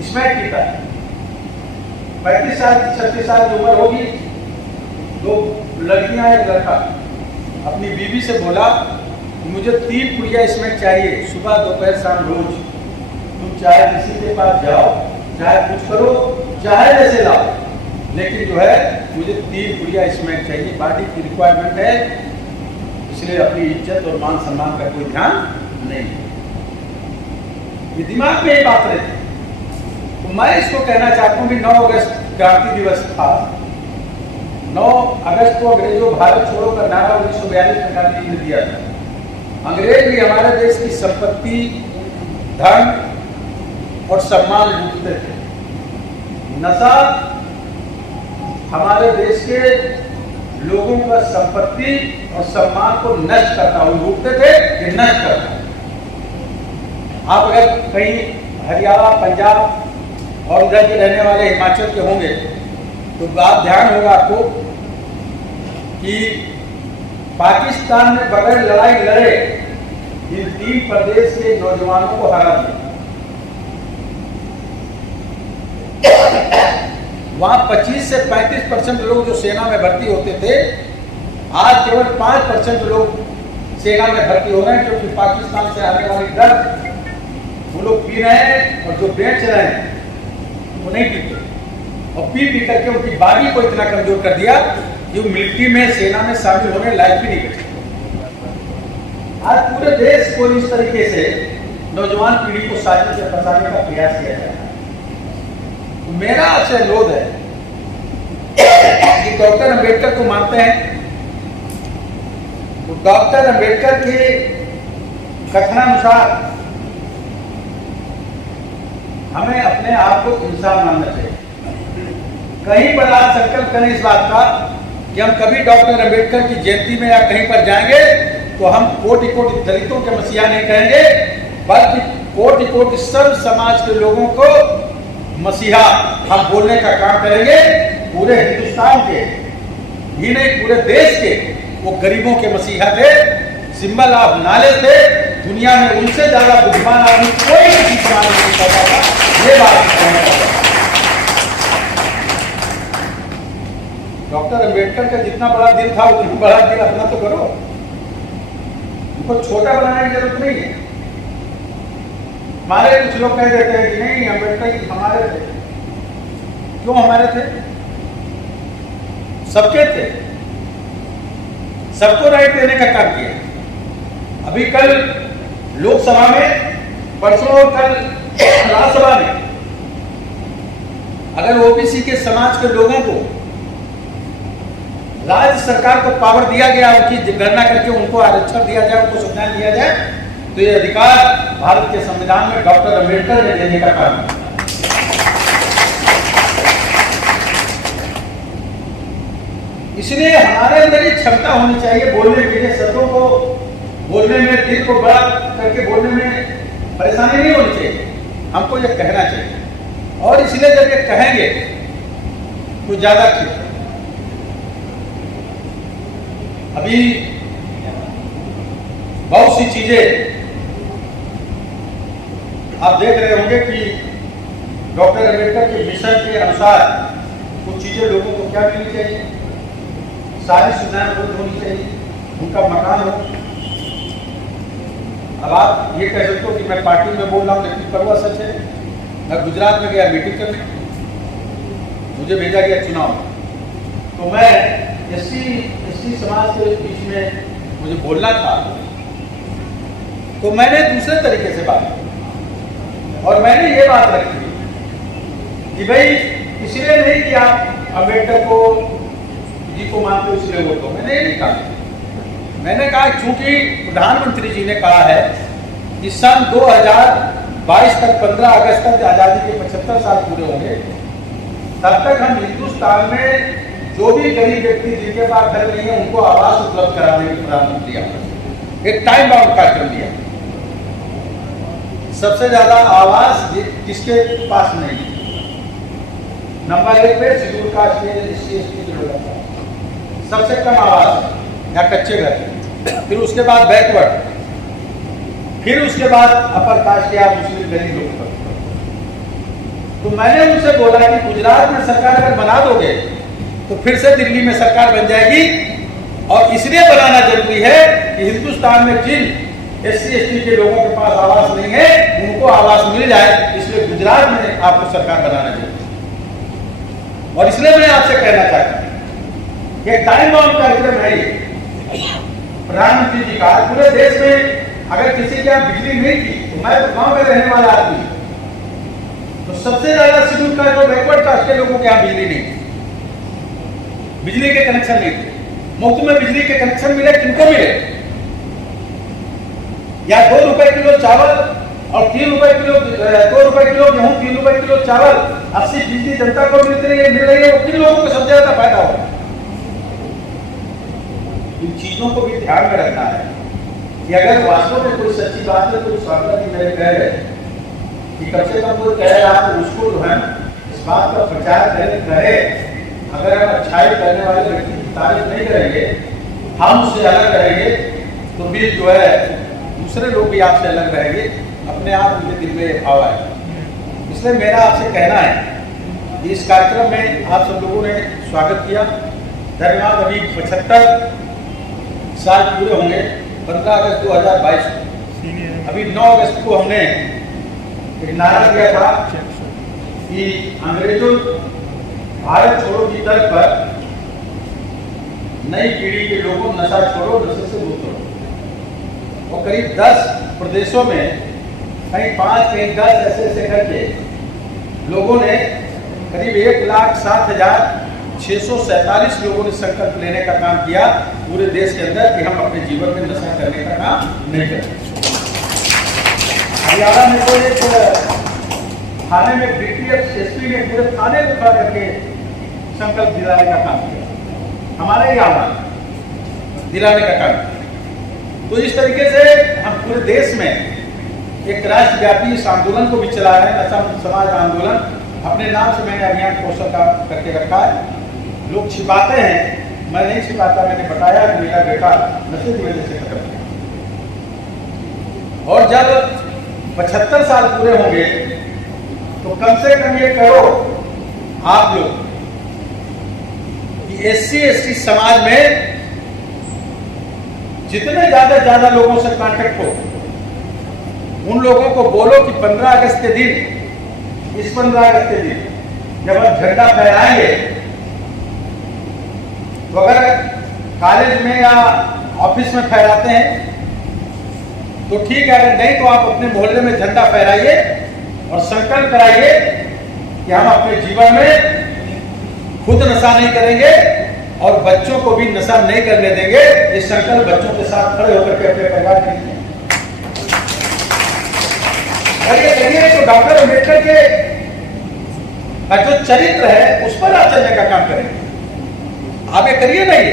इसमें पीता है। 35 साल 36 साल की उम्र होगी। 2 लड़कियां, एक लड़का। अपनी बीवी से बोला मुझे 3 पुड़िया इसमें चाहिए, सुबह दोपहर शाम रोज। तुम चाहे किसी के पास जाओ, चाहे कुछ करो, चाहे जैसे लाओ, लेकिन जो है मुझे 3 पुड़िया इसमें चाहिए। बॉडी की रिक्वायरमेंट है, इसलिए अपनी इज्जत और मान सम्मान का कोई ध्यान नहीं। ये दिमाग में ये बात रहती। तो मैं इसको कहना चाहता हूँ कि 9 अगस्त क्रांति दिवस था। 9 अगस्त को अंग्रेजों भारत छोड़ो का नारा 1942 में गांधी जी ने दिया था। अंग्रेज भी हमारे देश की संपत्ति, धन और सम्मान लूटते थे। नशा हमारे देश के लोगों का संपत्ति और सम्मान को नष्ट करता, वो लूटते थे कि नष्ट करता। आप अगर कहीं हरियाणा, पंजाब और उधर के रहने वाले हिमाचल के होंगे तो बात ध्यान होगा आपको कि पाकिस्तान में बगैर लड़ाई लड़े इन 3 प्रदेश के नौजवानों को हरा दिया। वहां 25 से 35% लोग जो सेना में भर्ती होते थे, आज केवल 5% लोग सेना में भर्ती हो रहे हैं, क्योंकि पाकिस्तान से आने वाली ड्रग्स वो लोग पी रहे हैं, और जो बेच रहे हैं वो नहीं पीते, और पी करके उनकी बॉडी को इतना कमजोर कर दिया कि वो मिलिट्री में, सेना में शामिल होने लायक भी नहीं बचे। आज पूरे देश को इस तरीके से नौजवान पीढ़ी को साजिश से फंसाने का प्रयास किया जा रहा है। मेरा आपसे अनुरोध है कि डॉक्टर अंबेडकर को मानते हैं, तो डॉक्टर अंबेडकर के कथनानुसार हमें अपने आप को इंसान मानना चाहिए। कहीं पर आज संकल्प करें इस बात का कि हम कभी डॉक्टर अंबेडकर की जयंती में या कहीं पर जाएंगे तो हम कोटि कोटि दलितों के मसीहा नहीं कहेंगे, बल्कि कोटि कोटि सर्व समाज के लोगों को मसीहा हम बोलने का काम करेंगे। पूरे हिंदुस्तान के ही नहीं, पूरे देश के वो गरीबों के मसीहा थे, सिंबल ऑफ नॉलेज थे। दुनिया में उनसे ज्यादा बुद्धिमान आदमी कोई किसी समाज में नहीं करता था। ये बात डॉक्टर अंबेडकर का जितना बड़ा दिल था उतना बड़ा दिल अपना तो करो, उनको छोटा बनाने की जरूरत नहीं है। हमारे कुछ लोग कह देते हैं कि नहीं अंबेडकर हमारे थे। क्यों हमारे थे? सबके थे, सबको राइट देने का काम किया। अभी कल लोकसभा में, परसों कल राज्यसभा में अगर ओबीसी के समाज के लोगों को राज्य सरकार को पावर दिया गया, उनकी गणना करके उनको आरक्षण दिया जाए, उनको संविधान दिया जाए, तो ये अधिकार भारत के संविधान में डॉक्टर अंबेडकर ने देने का काम किया। इसलिए हमारे अंदर ये क्षमता होनी चाहिए बोलने के लिए, शब्दों को बोलने में, दिल को बड़ा करके बोलने में परेशानी नहीं होनी चाहिए, हमको ये कहना चाहिए। और इसलिए जब ये कहेंगे तो ज्यादा ठीक है। अभी बहुत सी चीजें आप देख रहे होंगे कि डॉक्टर अम्बेडकर के मिशन के अनुसार कुछ चीजें लोगों को क्या मिलनी चाहिए, सारी सुविधाएं उपलब्ध होनी चाहिए, उनका मकान हो। अब आप ये कह सकते हो कि मैं पार्टी में बोल रहा हूँ, लेकिन कड़वा सच है। मैं गुजरात में गया मीटिंग करने, मुझे भेजा गया चुनाव, तो मैं एससी समाज के बीच में मुझे बोलना था, तो मैंने दूसरे तरीके से बात की और मैंने ये बात रखी कि भाई इसलिए नहीं कि आप अम्बेडकर को जी को मानते हो इसलिए वोट दो, मैंने ये नहीं कहा। मैंने कहा चूंकि प्रधानमंत्री जी ने कहा है कि सन 2022 तक 15 अगस्त तक आजादी के 75 साल पूरे होंगे, तब तक हम हिंदुस्तान में जो भी गरीब व्यक्ति जिनके पास घर नहीं है उनको आवास उपलब्ध कराने की प्रधानमंत्री एक टाइम बाउंड कार्यक्रम दिया। सबसे ज्यादा आवास किसके पास नहीं, नंबर 1 पे शेड्यूल कास्ट के SC/ST के लोगों का सबसे कम आवास या कच्चे घर, फिर उसके बाद बैकवर्ड, फिर उसके बाद अपर कास्ट या मुस्लिम गरीब लोगों पर। तो मैंने उनसे बोला कि गुजरात में सरकार अगर बना दोगे तो फिर से दिल्ली में सरकार बन जाएगी, और इसलिए बनाना जरूरी है कि हिंदुस्तान में जिन SC/ST के लोगों के पास आवास नहीं है उनको आवास मिल जाए, इसलिए गुजरात में आपको सरकार बनाना चाहिए। और इसलिए मैं आपसे कहना चाहता हूं कि टाइम बाउंड कार्यक्रम है प्रधानमंत्री जी का। पूरे देश में अगर किसी के यहाँ बिजली नहीं थी, तो मैं तो गांव में रहने वाला आदमी, तो सबसे ज्यादा शेड्यूल कास्ट और बैकवर्ड कास्ट के लोगों के यहाँ बिजली नहीं थी, बिजली के कनेक्शन नहीं थे। मुफ्त में बिजली के कनेक्शन मिले, किनको मिले? या 2 रुपए किलो चावल और 3 रुपए किलो 2 रुपए किलो गेहूं, 3 रुपए किलो चावल 80% जनता को मिल रही है, वो किन लोगों को सबसे ज्यादा फायदा होगा? इन चीजों को भी ध्यान में रखना है कि अगर वास्तव में कोई सच्ची बात है तो स्वागत जी मेरे कह रहे कि कम से कम कोई कह रहा है उसको जो है इस बात का प्रचार करे। अगर हम अच्छाई करने वाले व्यक्ति की तारीफ नहीं करेंगे, हम उससे अलग रहेंगे, तो फिर जो है दूसरे लोग भी आपसे अलग रहेंगे, अपने आप उनके दिल में भाव आएगा। इसलिए मेरा आपसे कहना है कि इस कार्यक्रम में आप सब लोगों ने स्वागत किया, धन्यवाद। अभी 75 साल पूरे होंगे 15 अगस्त 2022 को। अभी 9 अगस्त को हमने एक नारा दिया था कि अंग्रेजों भारत छोड़ो की तर्ज पर नई पीढ़ी के लोगों नशा छोड़ो, नशे से दूर करो। और करीब 10 प्रदेशों में कहीं 5 कहीं 10 ऐसे करके लोगों ने करीब 1,07,647 लोगों ने संकल्प लेने का काम किया पूरे देश के अंदर कि हम अपने जीवन में नशा करने का काम नहीं करेंगे। हरियाणा में तो एक थाने में ब्रिटिश एसपी ने पूरे थाने को खड़ा करके संकल्प दिलाने का काम किया, हमारे यहाँ दिलाने का काम किया। तो इस तरीके से हम पूरे देश में एक राष्ट्रव्यापी इस आंदोलन को भी चला रहे हैं, नशा मुक्त समाज आंदोलन। अपने नाम से मैंने अभियान पोस्टर का करके रखा है। लोग छिपाते हैं, मैं नहीं छिपाता, मैंने बताया कि मेरा बेटा नशे की वजह से खत्म किया। और जब 75 साल पूरे होंगे तो कम से कम ये करो आप लोग कि SC/ST समाज में जितने ज्यादा लोगों से कांटेक्ट हो, उन लोगों को बोलो कि 15 अगस्त के दिन, इस 15 अगस्त के दिन जब हम झंडा फहराएंगे, तो अगर कॉलेज में या ऑफिस में फहराते हैं तो ठीक है, अगर नहीं तो आप अपने मोहल्ले में झंडा फहराइए और संकल्प कराइए कि हम अपने जीवन में खुद नशा नहीं करेंगे और बच्चों को भी नशा नहीं करने देंगे। इस संकल्प बच्चों के साथ खड़े होकर के अपने परिवार के करिए तो डॉक्टर अम्बेडकर के जो चरित्र है उस पर आप चलने का काम करेंगे। आप ये करिए नहीं,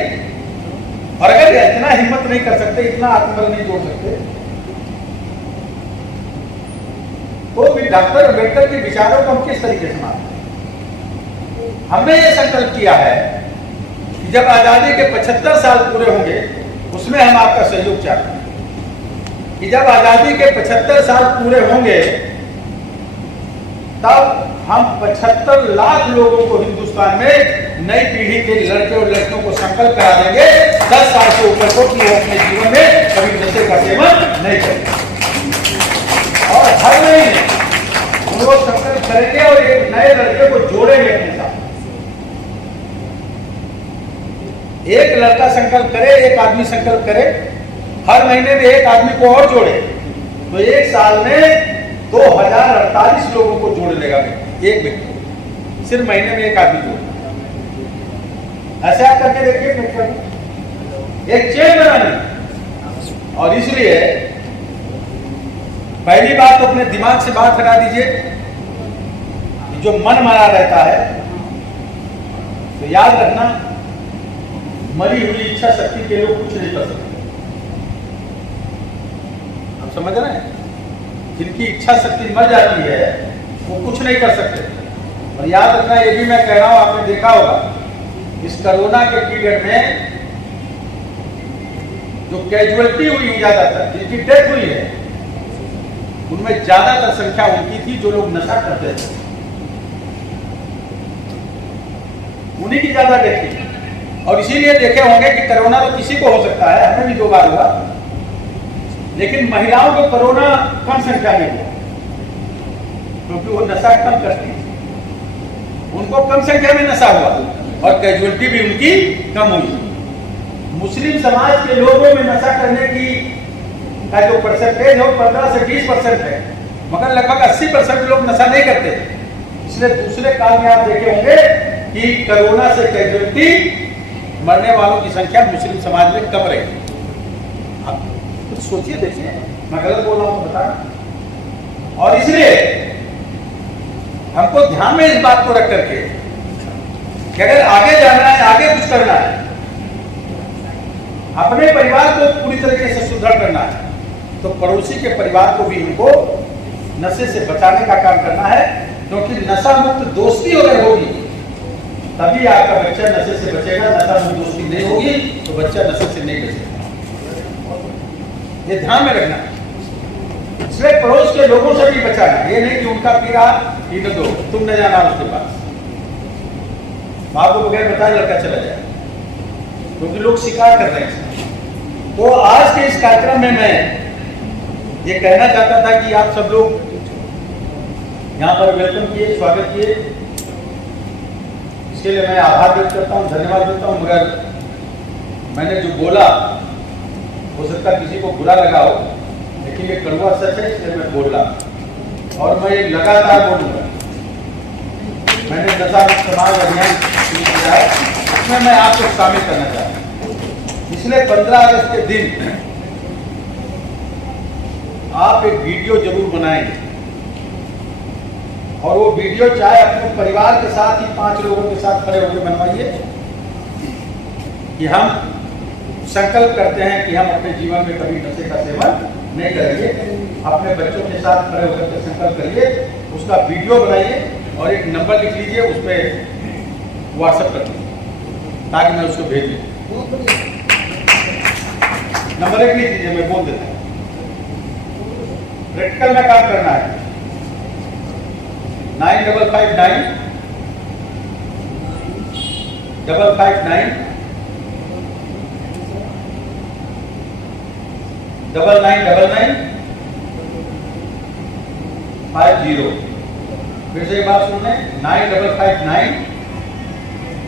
और अगर इतना हिम्मत नहीं कर सकते, इतना आत्मबल नहीं जोड़ सकते, तो भी डॉक्टर अम्बेडकर के विचारों को हम किस तरीके से मानते हैं? हमने ये संकल्प किया है कि जब आजादी के 75 साल पूरे होंगे उसमें हम आपका सहयोग चाहते हैं कि जब आजादी के 75 साल पूरे होंगे तब हम 75 लाख लोगों को हिंदुस्तान में नई पीढ़ी के लड़के और लड़कियों को संकल्प करा देंगे 10 साल से ऊपर को कि वो अपने जीवन में कभी नशे का सेवन नहीं करेंगे। और हर महीने हम लोग संकल्प करेंगे और एक नए लड़के को जोड़ेंगे अपने साथ। एक लड़का संकल्प करे, एक आदमी संकल्प करे, हर महीने में एक आदमी को और जोड़े तो एक साल में 2048 लोगों को जोड़ लेगा एक व्यक्ति, सिर्फ महीने में एक आदमी जोड़। ऐसे आप करके देखिए, एक चेन बनानी। और इसलिए पहली बात तो अपने दिमाग से बात हटा दीजिए, जो मन मारा रहता है तो याद रखना मरी हुई इच्छा शक्ति के लोग कुछ नहीं कर सकते। आप समझ रहे हैं? जिनकी इच्छा शक्ति मर जाती है वो कुछ नहीं कर सकते। और याद रखना, ये भी मैं कह रहा हूं, आपने देखा होगा इस कोरोना के पीरियड में जो कैजुअलिटी हुई है, ज्यादातर जिनकी डेथ हुई है उनमें ज्यादातर संख्या उनकी थी जो लोग नशा करते थे, उन्हीं की ज्यादा डेथ थी। और इसीलिए देखे होंगे कि कोरोना तो किसी को हो सकता है, हमें भी 2 बार हुआ, लेकिन महिलाओं को कोरोना कम संख्या में हुआ क्योंकि वो नशा कम करती है, उनको कम संख्या में नशा हुआ और कैजुअलिटी भी उनकी कम हुई। मुस्लिम समाज के लोगों में नशा करने की का जो परसेंटेज है वो 15 से 20% है, मगर लगभग 80% लोग नशा नहीं करते। इसलिए दूसरे काल में आप देखे होंगे कि कोरोना से कैजुअलिटी मरने वालों की संख्या मुस्लिम समाज में कम रही। आप कुछ सोचिए, देखिए, मैं गलत बोल रहा हूं तो बता। और इसलिए हमको ध्यान में इस बात को रख करके कि अगर आगे जाना है, आगे कुछ करना है, अपने परिवार को पूरी तरीके से सुधार करना है, तो पड़ोसी के परिवार को भी हमको नशे से बचाने का काम करना है। क्योंकि नशा मुक्त दोस्ती अगर होगी तभी आपका बच्चा नशे से बचेगा। नशा मुक्त दोस्ती नहीं होगी तो बच्चा नशे से नहीं बचेगा, ये ध्यान में रखना। इसलिए पड़ोस के लोगों से भी बचाना, ये नहीं कि उनका पीरा पीने दो, तुम न जाना उसके पास, आपको बगैर बताए लड़का चला जाए, क्योंकि लोग शिकार कर रहे हैं। तो आज के इस कार्यक्रम में मैं ये कहना चाहता था कि आप सब लोग यहाँ पर वेलकम किए, स्वागत किए, इसके लिए मैं आभार व्यक्त करता हूँ, धन्यवाद देता हूँ। मगर मैंने जो बोला हो सकता किसी को बुरा लगा हो, लेकिन ये कड़वा सच है, इसलिए मैं बोल रहा और मैं ये लगातार बोलूंगा। मैंने नशा मुक्त समाज अभियान शुरू किया है, उसमें मैं आपको शामिल करना चाहता हूँ। पिछले 15 अगस्त के दिन आप एक वीडियो जरूर बनाएंगे और वो वीडियो चाहे अपने परिवार के साथ ही 5 लोगों के साथ खड़े होकर बनवाइए कि हम संकल्प करते हैं कि हम अपने जीवन में कभी नशे का सेवन नहीं करेंगे। अपने बच्चों के साथ खड़े होकर के संकल्प करिए, उसका वीडियो बनाइए और एक नंबर लिख लीजिए, उस पर व्हाट्सएप कर दीजिए ताकि मैं उसको भेज दूँ। नंबर 1 लिख लीजिए, मैं बोल देता हूँ। प्रैक्टिकल में काम करना है। 9559 559 9999 50। फिर से एक बात सुन लें, 9559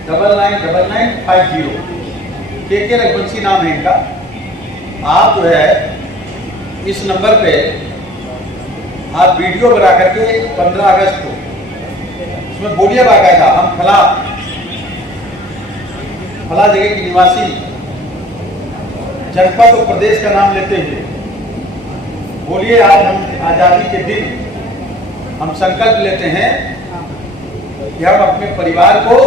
9999 50। के रघुवंशी नाम है इनका। आप जो है इस नंबर पे आप वीडियो बना करके 15 अगस्त को उसमें बोलिए बाकायदा, हम फला जगह के निवासी जनपद और प्रदेश का नाम लेते हुए बोलिए, आज हम आजादी के दिन हम संकल्प लेते हैं कि हम अपने परिवार को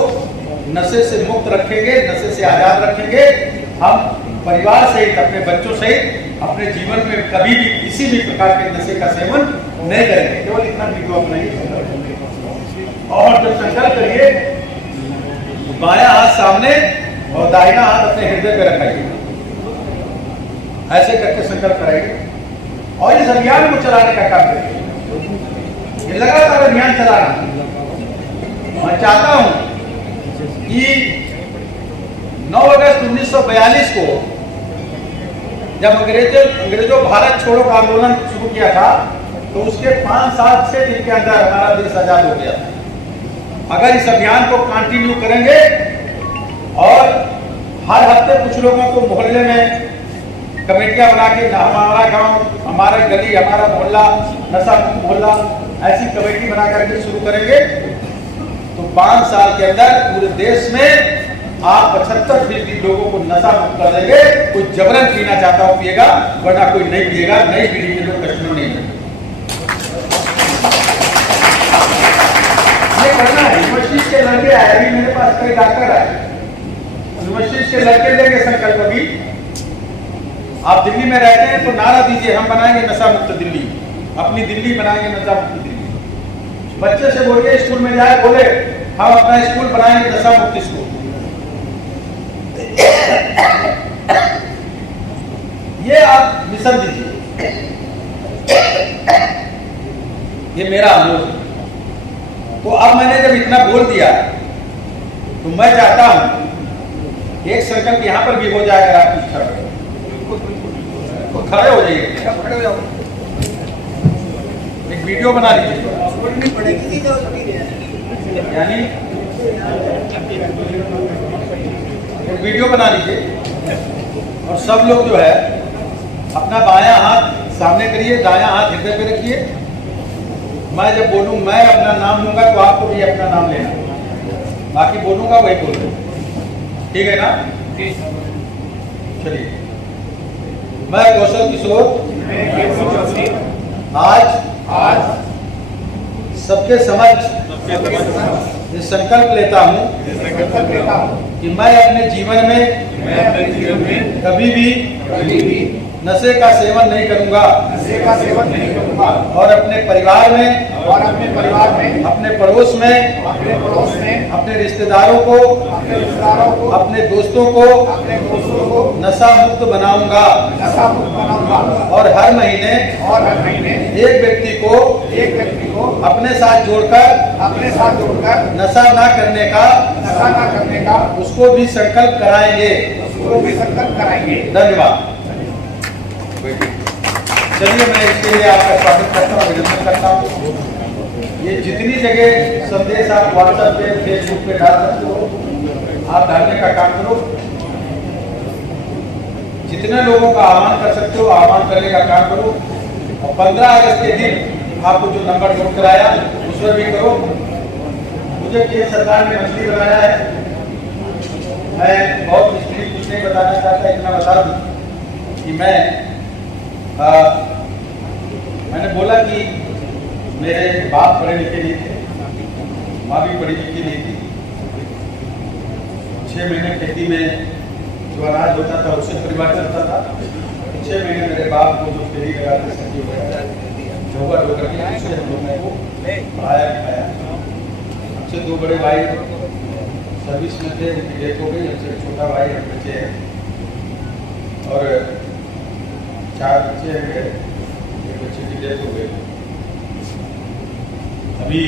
नशे से मुक्त रखेंगे, नशे से आजाद रखेंगे। हम परिवार सहित, अपने बच्चों सहित अपने जीवन में कभी भी किसी भी प्रकार के नशे का सेवन नहीं करेंगे। केवल इतना वीडियो अपनाइए और जब संकल्प करिए बायां हाथ सामने और दाहिना हाथ अपने हृदय पे रखाइए, ऐसे करके संकल्प कराइए और इस अभियान को चलाने का काम करिए। ये लगातार अभियान चलाना। मैं चाहता हूं कि 9 अगस्त 1942 को जब अंग्रेजों भारत छोड़ो का आंदोलन शुरू किया था तो उसके 5-7 दिन के अंदर हमारा देश आजाद हो गया था। अगर इस अभियान को कंटिन्यू करेंगे और हर हफ्ते कुछ लोगों को मोहल्ले में कमेटियां बना के, हमारा गांव, हमारा गली, हमारा मोहल्ला नशा मुक्त मोहल्ला, ऐसी कमेटी बना करके शुरू करेंगे तो 5 साल के अंदर पूरे देश में आप 75% लोगों को नशा मुक्त कर देंगे। कोई जबरन पीना चाहता हो पिएगा, वरना कोई नहीं पिएगा। नई पीढ़ी के लोग कस्टमर नहीं है। ये करना है। यूनिवर्सिटी के लड़के आए, अभी मेरे पास कई डॉक्टर आए, यूनिवर्सिटी के लड़के लेंगे संकल्प। अभी आप दिल्ली में रहते हैं तो नारा दीजिए, हम बनाएंगे नशा मुक्त दिल्ली, अपनी दिल्ली बनाएंगे नशा मुक्त दिल्ली। बच्चे से बोलिए, स्कूल में जाए, बोले हम अपना स्कूल बनाएंगे नशा मुक्त स्कूल। ये आप मिशन दीजिए। ये मेरा अनुरोध है। तो अब मैंने जब इतना बोल दिया तो मैं चाहता हूं एक संकल्प यहां पर भी हो जाएगा। आपकी इच्छा तो खड़े हो जाइए, खड़े हो जाओ, एक वीडियो बना लीजिए, यानी एक वीडियो बना लीजिए और सब लोग जो है अपना बायां हाथ सामने करिए, दायां हाथ हृदय पे रखिए। मैं जब बोलूं, मैं अपना नाम लूंगा तो आपको भी अपना नाम लेना, बाकी बोलूंगा वही बोल, ठीक है ना? चलिए। मैं कौशल किशोर आज सबके समक्ष ये संकल्प लेता हूँ कि मैं अपने जीवन में कभी भी नशे का सेवन नहीं करूंगा और अपने परिवार में अपने पड़ोस में अपने रिश्तेदारों को अपने दोस्तों को नशा मुक्त बनाऊंगा और हर महीने एक व्यक्ति को अपने साथ जोड़कर नशा ना करने का उसको भी संकल्प कराएंगे। धन्यवाद। चलिए, मैं इसके लिए आपका स्वागत करता हूँ, अभिनंदन करता हूँ। ये जितनी जगह संदेश आप व्हाट्सएप पे, फेसबुक पे डाल सकते हो, आप डालने का काम करो। जितने लोगों का आह्वान कर सकते हो, आह्वान करने का काम करो। और 15 अगस्त के दिन आपको जो नंबर नोट कराया उस पर भी करो। मुझे केंद्र सरकार ने मंत्री बनाया है। मैं बहुत स्पीड कुछ नहीं बताना चाहता, इतना बता दूं कि मैंने बोला कि मेरे बाप पढ़े लिखे नहीं थे, माँ भी पढ़ी लिखी नहीं थी। 6 महीने खेती में जो अनाज होता था उससे परिवार चलता था। 6 महीने मेरे बाप को जो फेरी लगाते सब्जी वगैरह ढोकर के उससे हम लोगों को पढ़ाया लिखाया। हमसे 2 बड़े भाई सर्विस में थे, उनकी डेथ हो गई। हमसे छोटा भाई हम बच्चे हैं और 4 बच्चे हैं। एक बच्चे की डेथ हो गई। अभी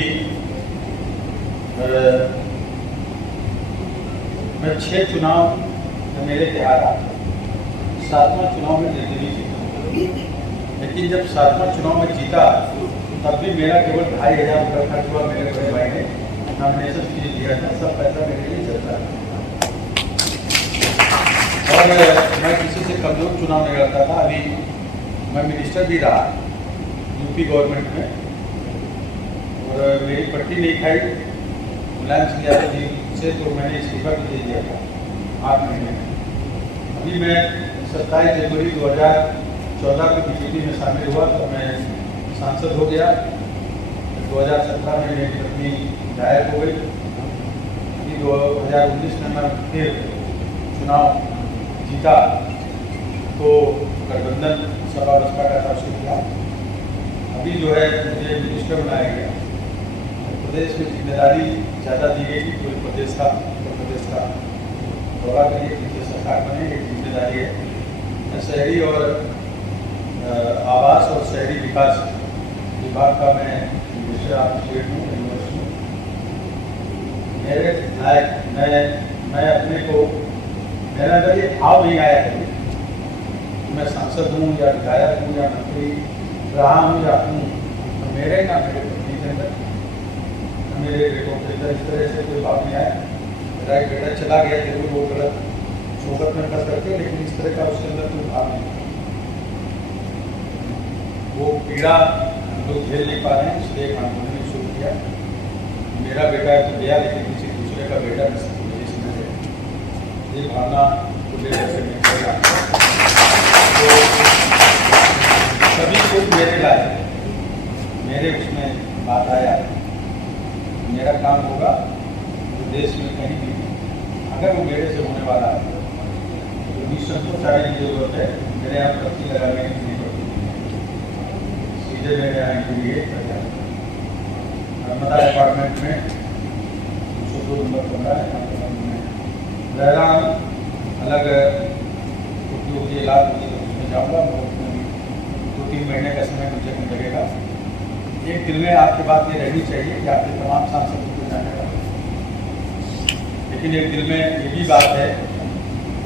मैं 6 चुनाव मेरे के हारा, 7वां चुनाव में निर्दलीय जीता। लेकिन जब 7वां चुनाव में जीता तब भी मेरा केवल 2500 रुपये खर्च हुआ। मेरे बड़े भाई ने नॉमिनेशन फीस दिया था, सब पैसा मेरे लिए चलता था और मैं किसी से कमजोर चुनाव नहीं लड़ता था। अभी मैं मिनिस्टर भी रहा यूपी गवर्नमेंट में और मेरी पट्टी नहीं खाई मुलायम सिंह यादव जी से, तो मैंने इस्तीफा भी दे दिया था 8 महीने में। अभी मैं 27 जनवरी 2014 को बीजेपी में शामिल हुआ तो मैं सांसद हो गया। 2017 में मेरी पत्नी विधायक हो गई। अभी 2019 में मैं फिर चुनाव जीता तो गठबंधन सपा बसपा का था, उसके खिलाफ। अभी जो है मुझे मिनिस्टर बनाया गया। प्रदेश में जिम्मेदारी ज़्यादा दी गई कि पूरे प्रदेश का, उत्तर प्रदेश का दौरा करिए, जिससे सरकार बने, एक जिम्मेदारी है। मैं शहरी और आवास और शहरी विकास विभाग का मैं मिनिस्टर स्टेट हूँ, यूनिवर्सिटी हूँ। मेरे लायक मैं अपने को मेरा अंदर ये भाव नहीं आया कभी कि मैं सांसद हूँ या विधायक हूँ या मंत्री रहा हूँ या हूँ, तो मेरे ना मेरे पत्नी के अंदर, मेरे बेटों के अंदर इस तरह से कोई भाव नहीं आया। मेरा एक बेटा चला गया जरूर, वो गलत सोबत में कर करके, लेकिन इस तरह का उसके अंदर कोई भाव नहीं। वो पीड़ा हम लोग झेल नहीं पा रहे हैं, इसलिए एक आंदोलन ने शुरू किया। मेरा बेटा तो गया, लेकिन किसी दूसरे का बेटा इसमें है, ये भावना को लेकर के निकलेगा। तो सभी कुछ मेरे लाए, मेरे उसमें बात आया, मेरा काम होगा तो देश में कहीं भी अगर वो मेरे से होने वाला है तो निसंकोच आने की जरूरत है। मेरे यहाँ पर्ची लगाने की नहीं पड़ती, सीधे मेरे यहाँ इंटरव्यू नर्मदा अपार्टमेंट में 202 नंबर 15 है, बहराम अलग उद्योग की इलाज होगी तो उसमें जाऊँगा। 2-3 महीने का समय मुझे लगेगा। एक दिल में आपकी बात ये रहनी चाहिए कि आपके तमाम सांसदों को जाने का, लेकिन एक दिल में ये भी बात है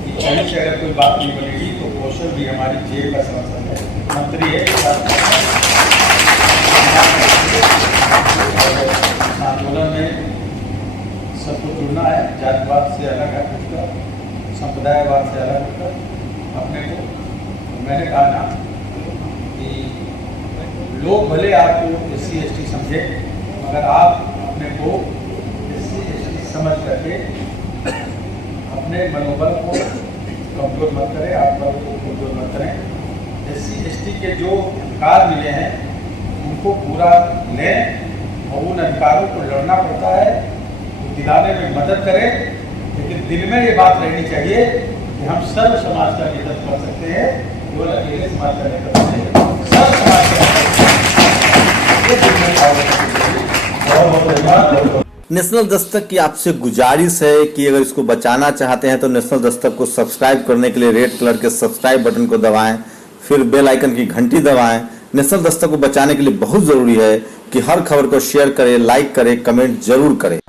कि कहीं से अगर कोई बात नहीं बनेगी तो कौशल भी हमारी जेब का सांसद है, मंत्री है। आंदोलन में सबको जुड़ना है, जातिवाद से अलग है, उठकर संप्रदायवाद से अलग उठकर अपने को। मैंने कहा ना कि लोग भले आपको SC/ST समझे, मगर आप अपने को SC/ST समझ करके अपने मनोबल को कमजोर मत करें, आप बल को कमजोर मत करें। SC/ST के जो अधिकार मिले हैं उनको पूरा लें और उन अधिकारों को लड़ना पड़ता है तो दिलाने में मदद करें, लेकिन दिल में ये बात रहनी चाहिए कि हम सर्व समाज का नेतृत्व कर सकते हैं, केवल अकेले समाज का नेतृत्व नहीं, सर्व समाज का नेशनल दस्तक की आपसे गुजारिश है कि अगर इसको बचाना चाहते हैं तो नेशनल दस्तक को सब्सक्राइब करने के लिए रेड कलर के सब्सक्राइब बटन को दबाएं, फिर बेल आइकन की घंटी दबाएं। नेशनल दस्तक को बचाने के लिए बहुत जरूरी है कि हर खबर को शेयर करें, लाइक करें, कमेंट जरूर करें।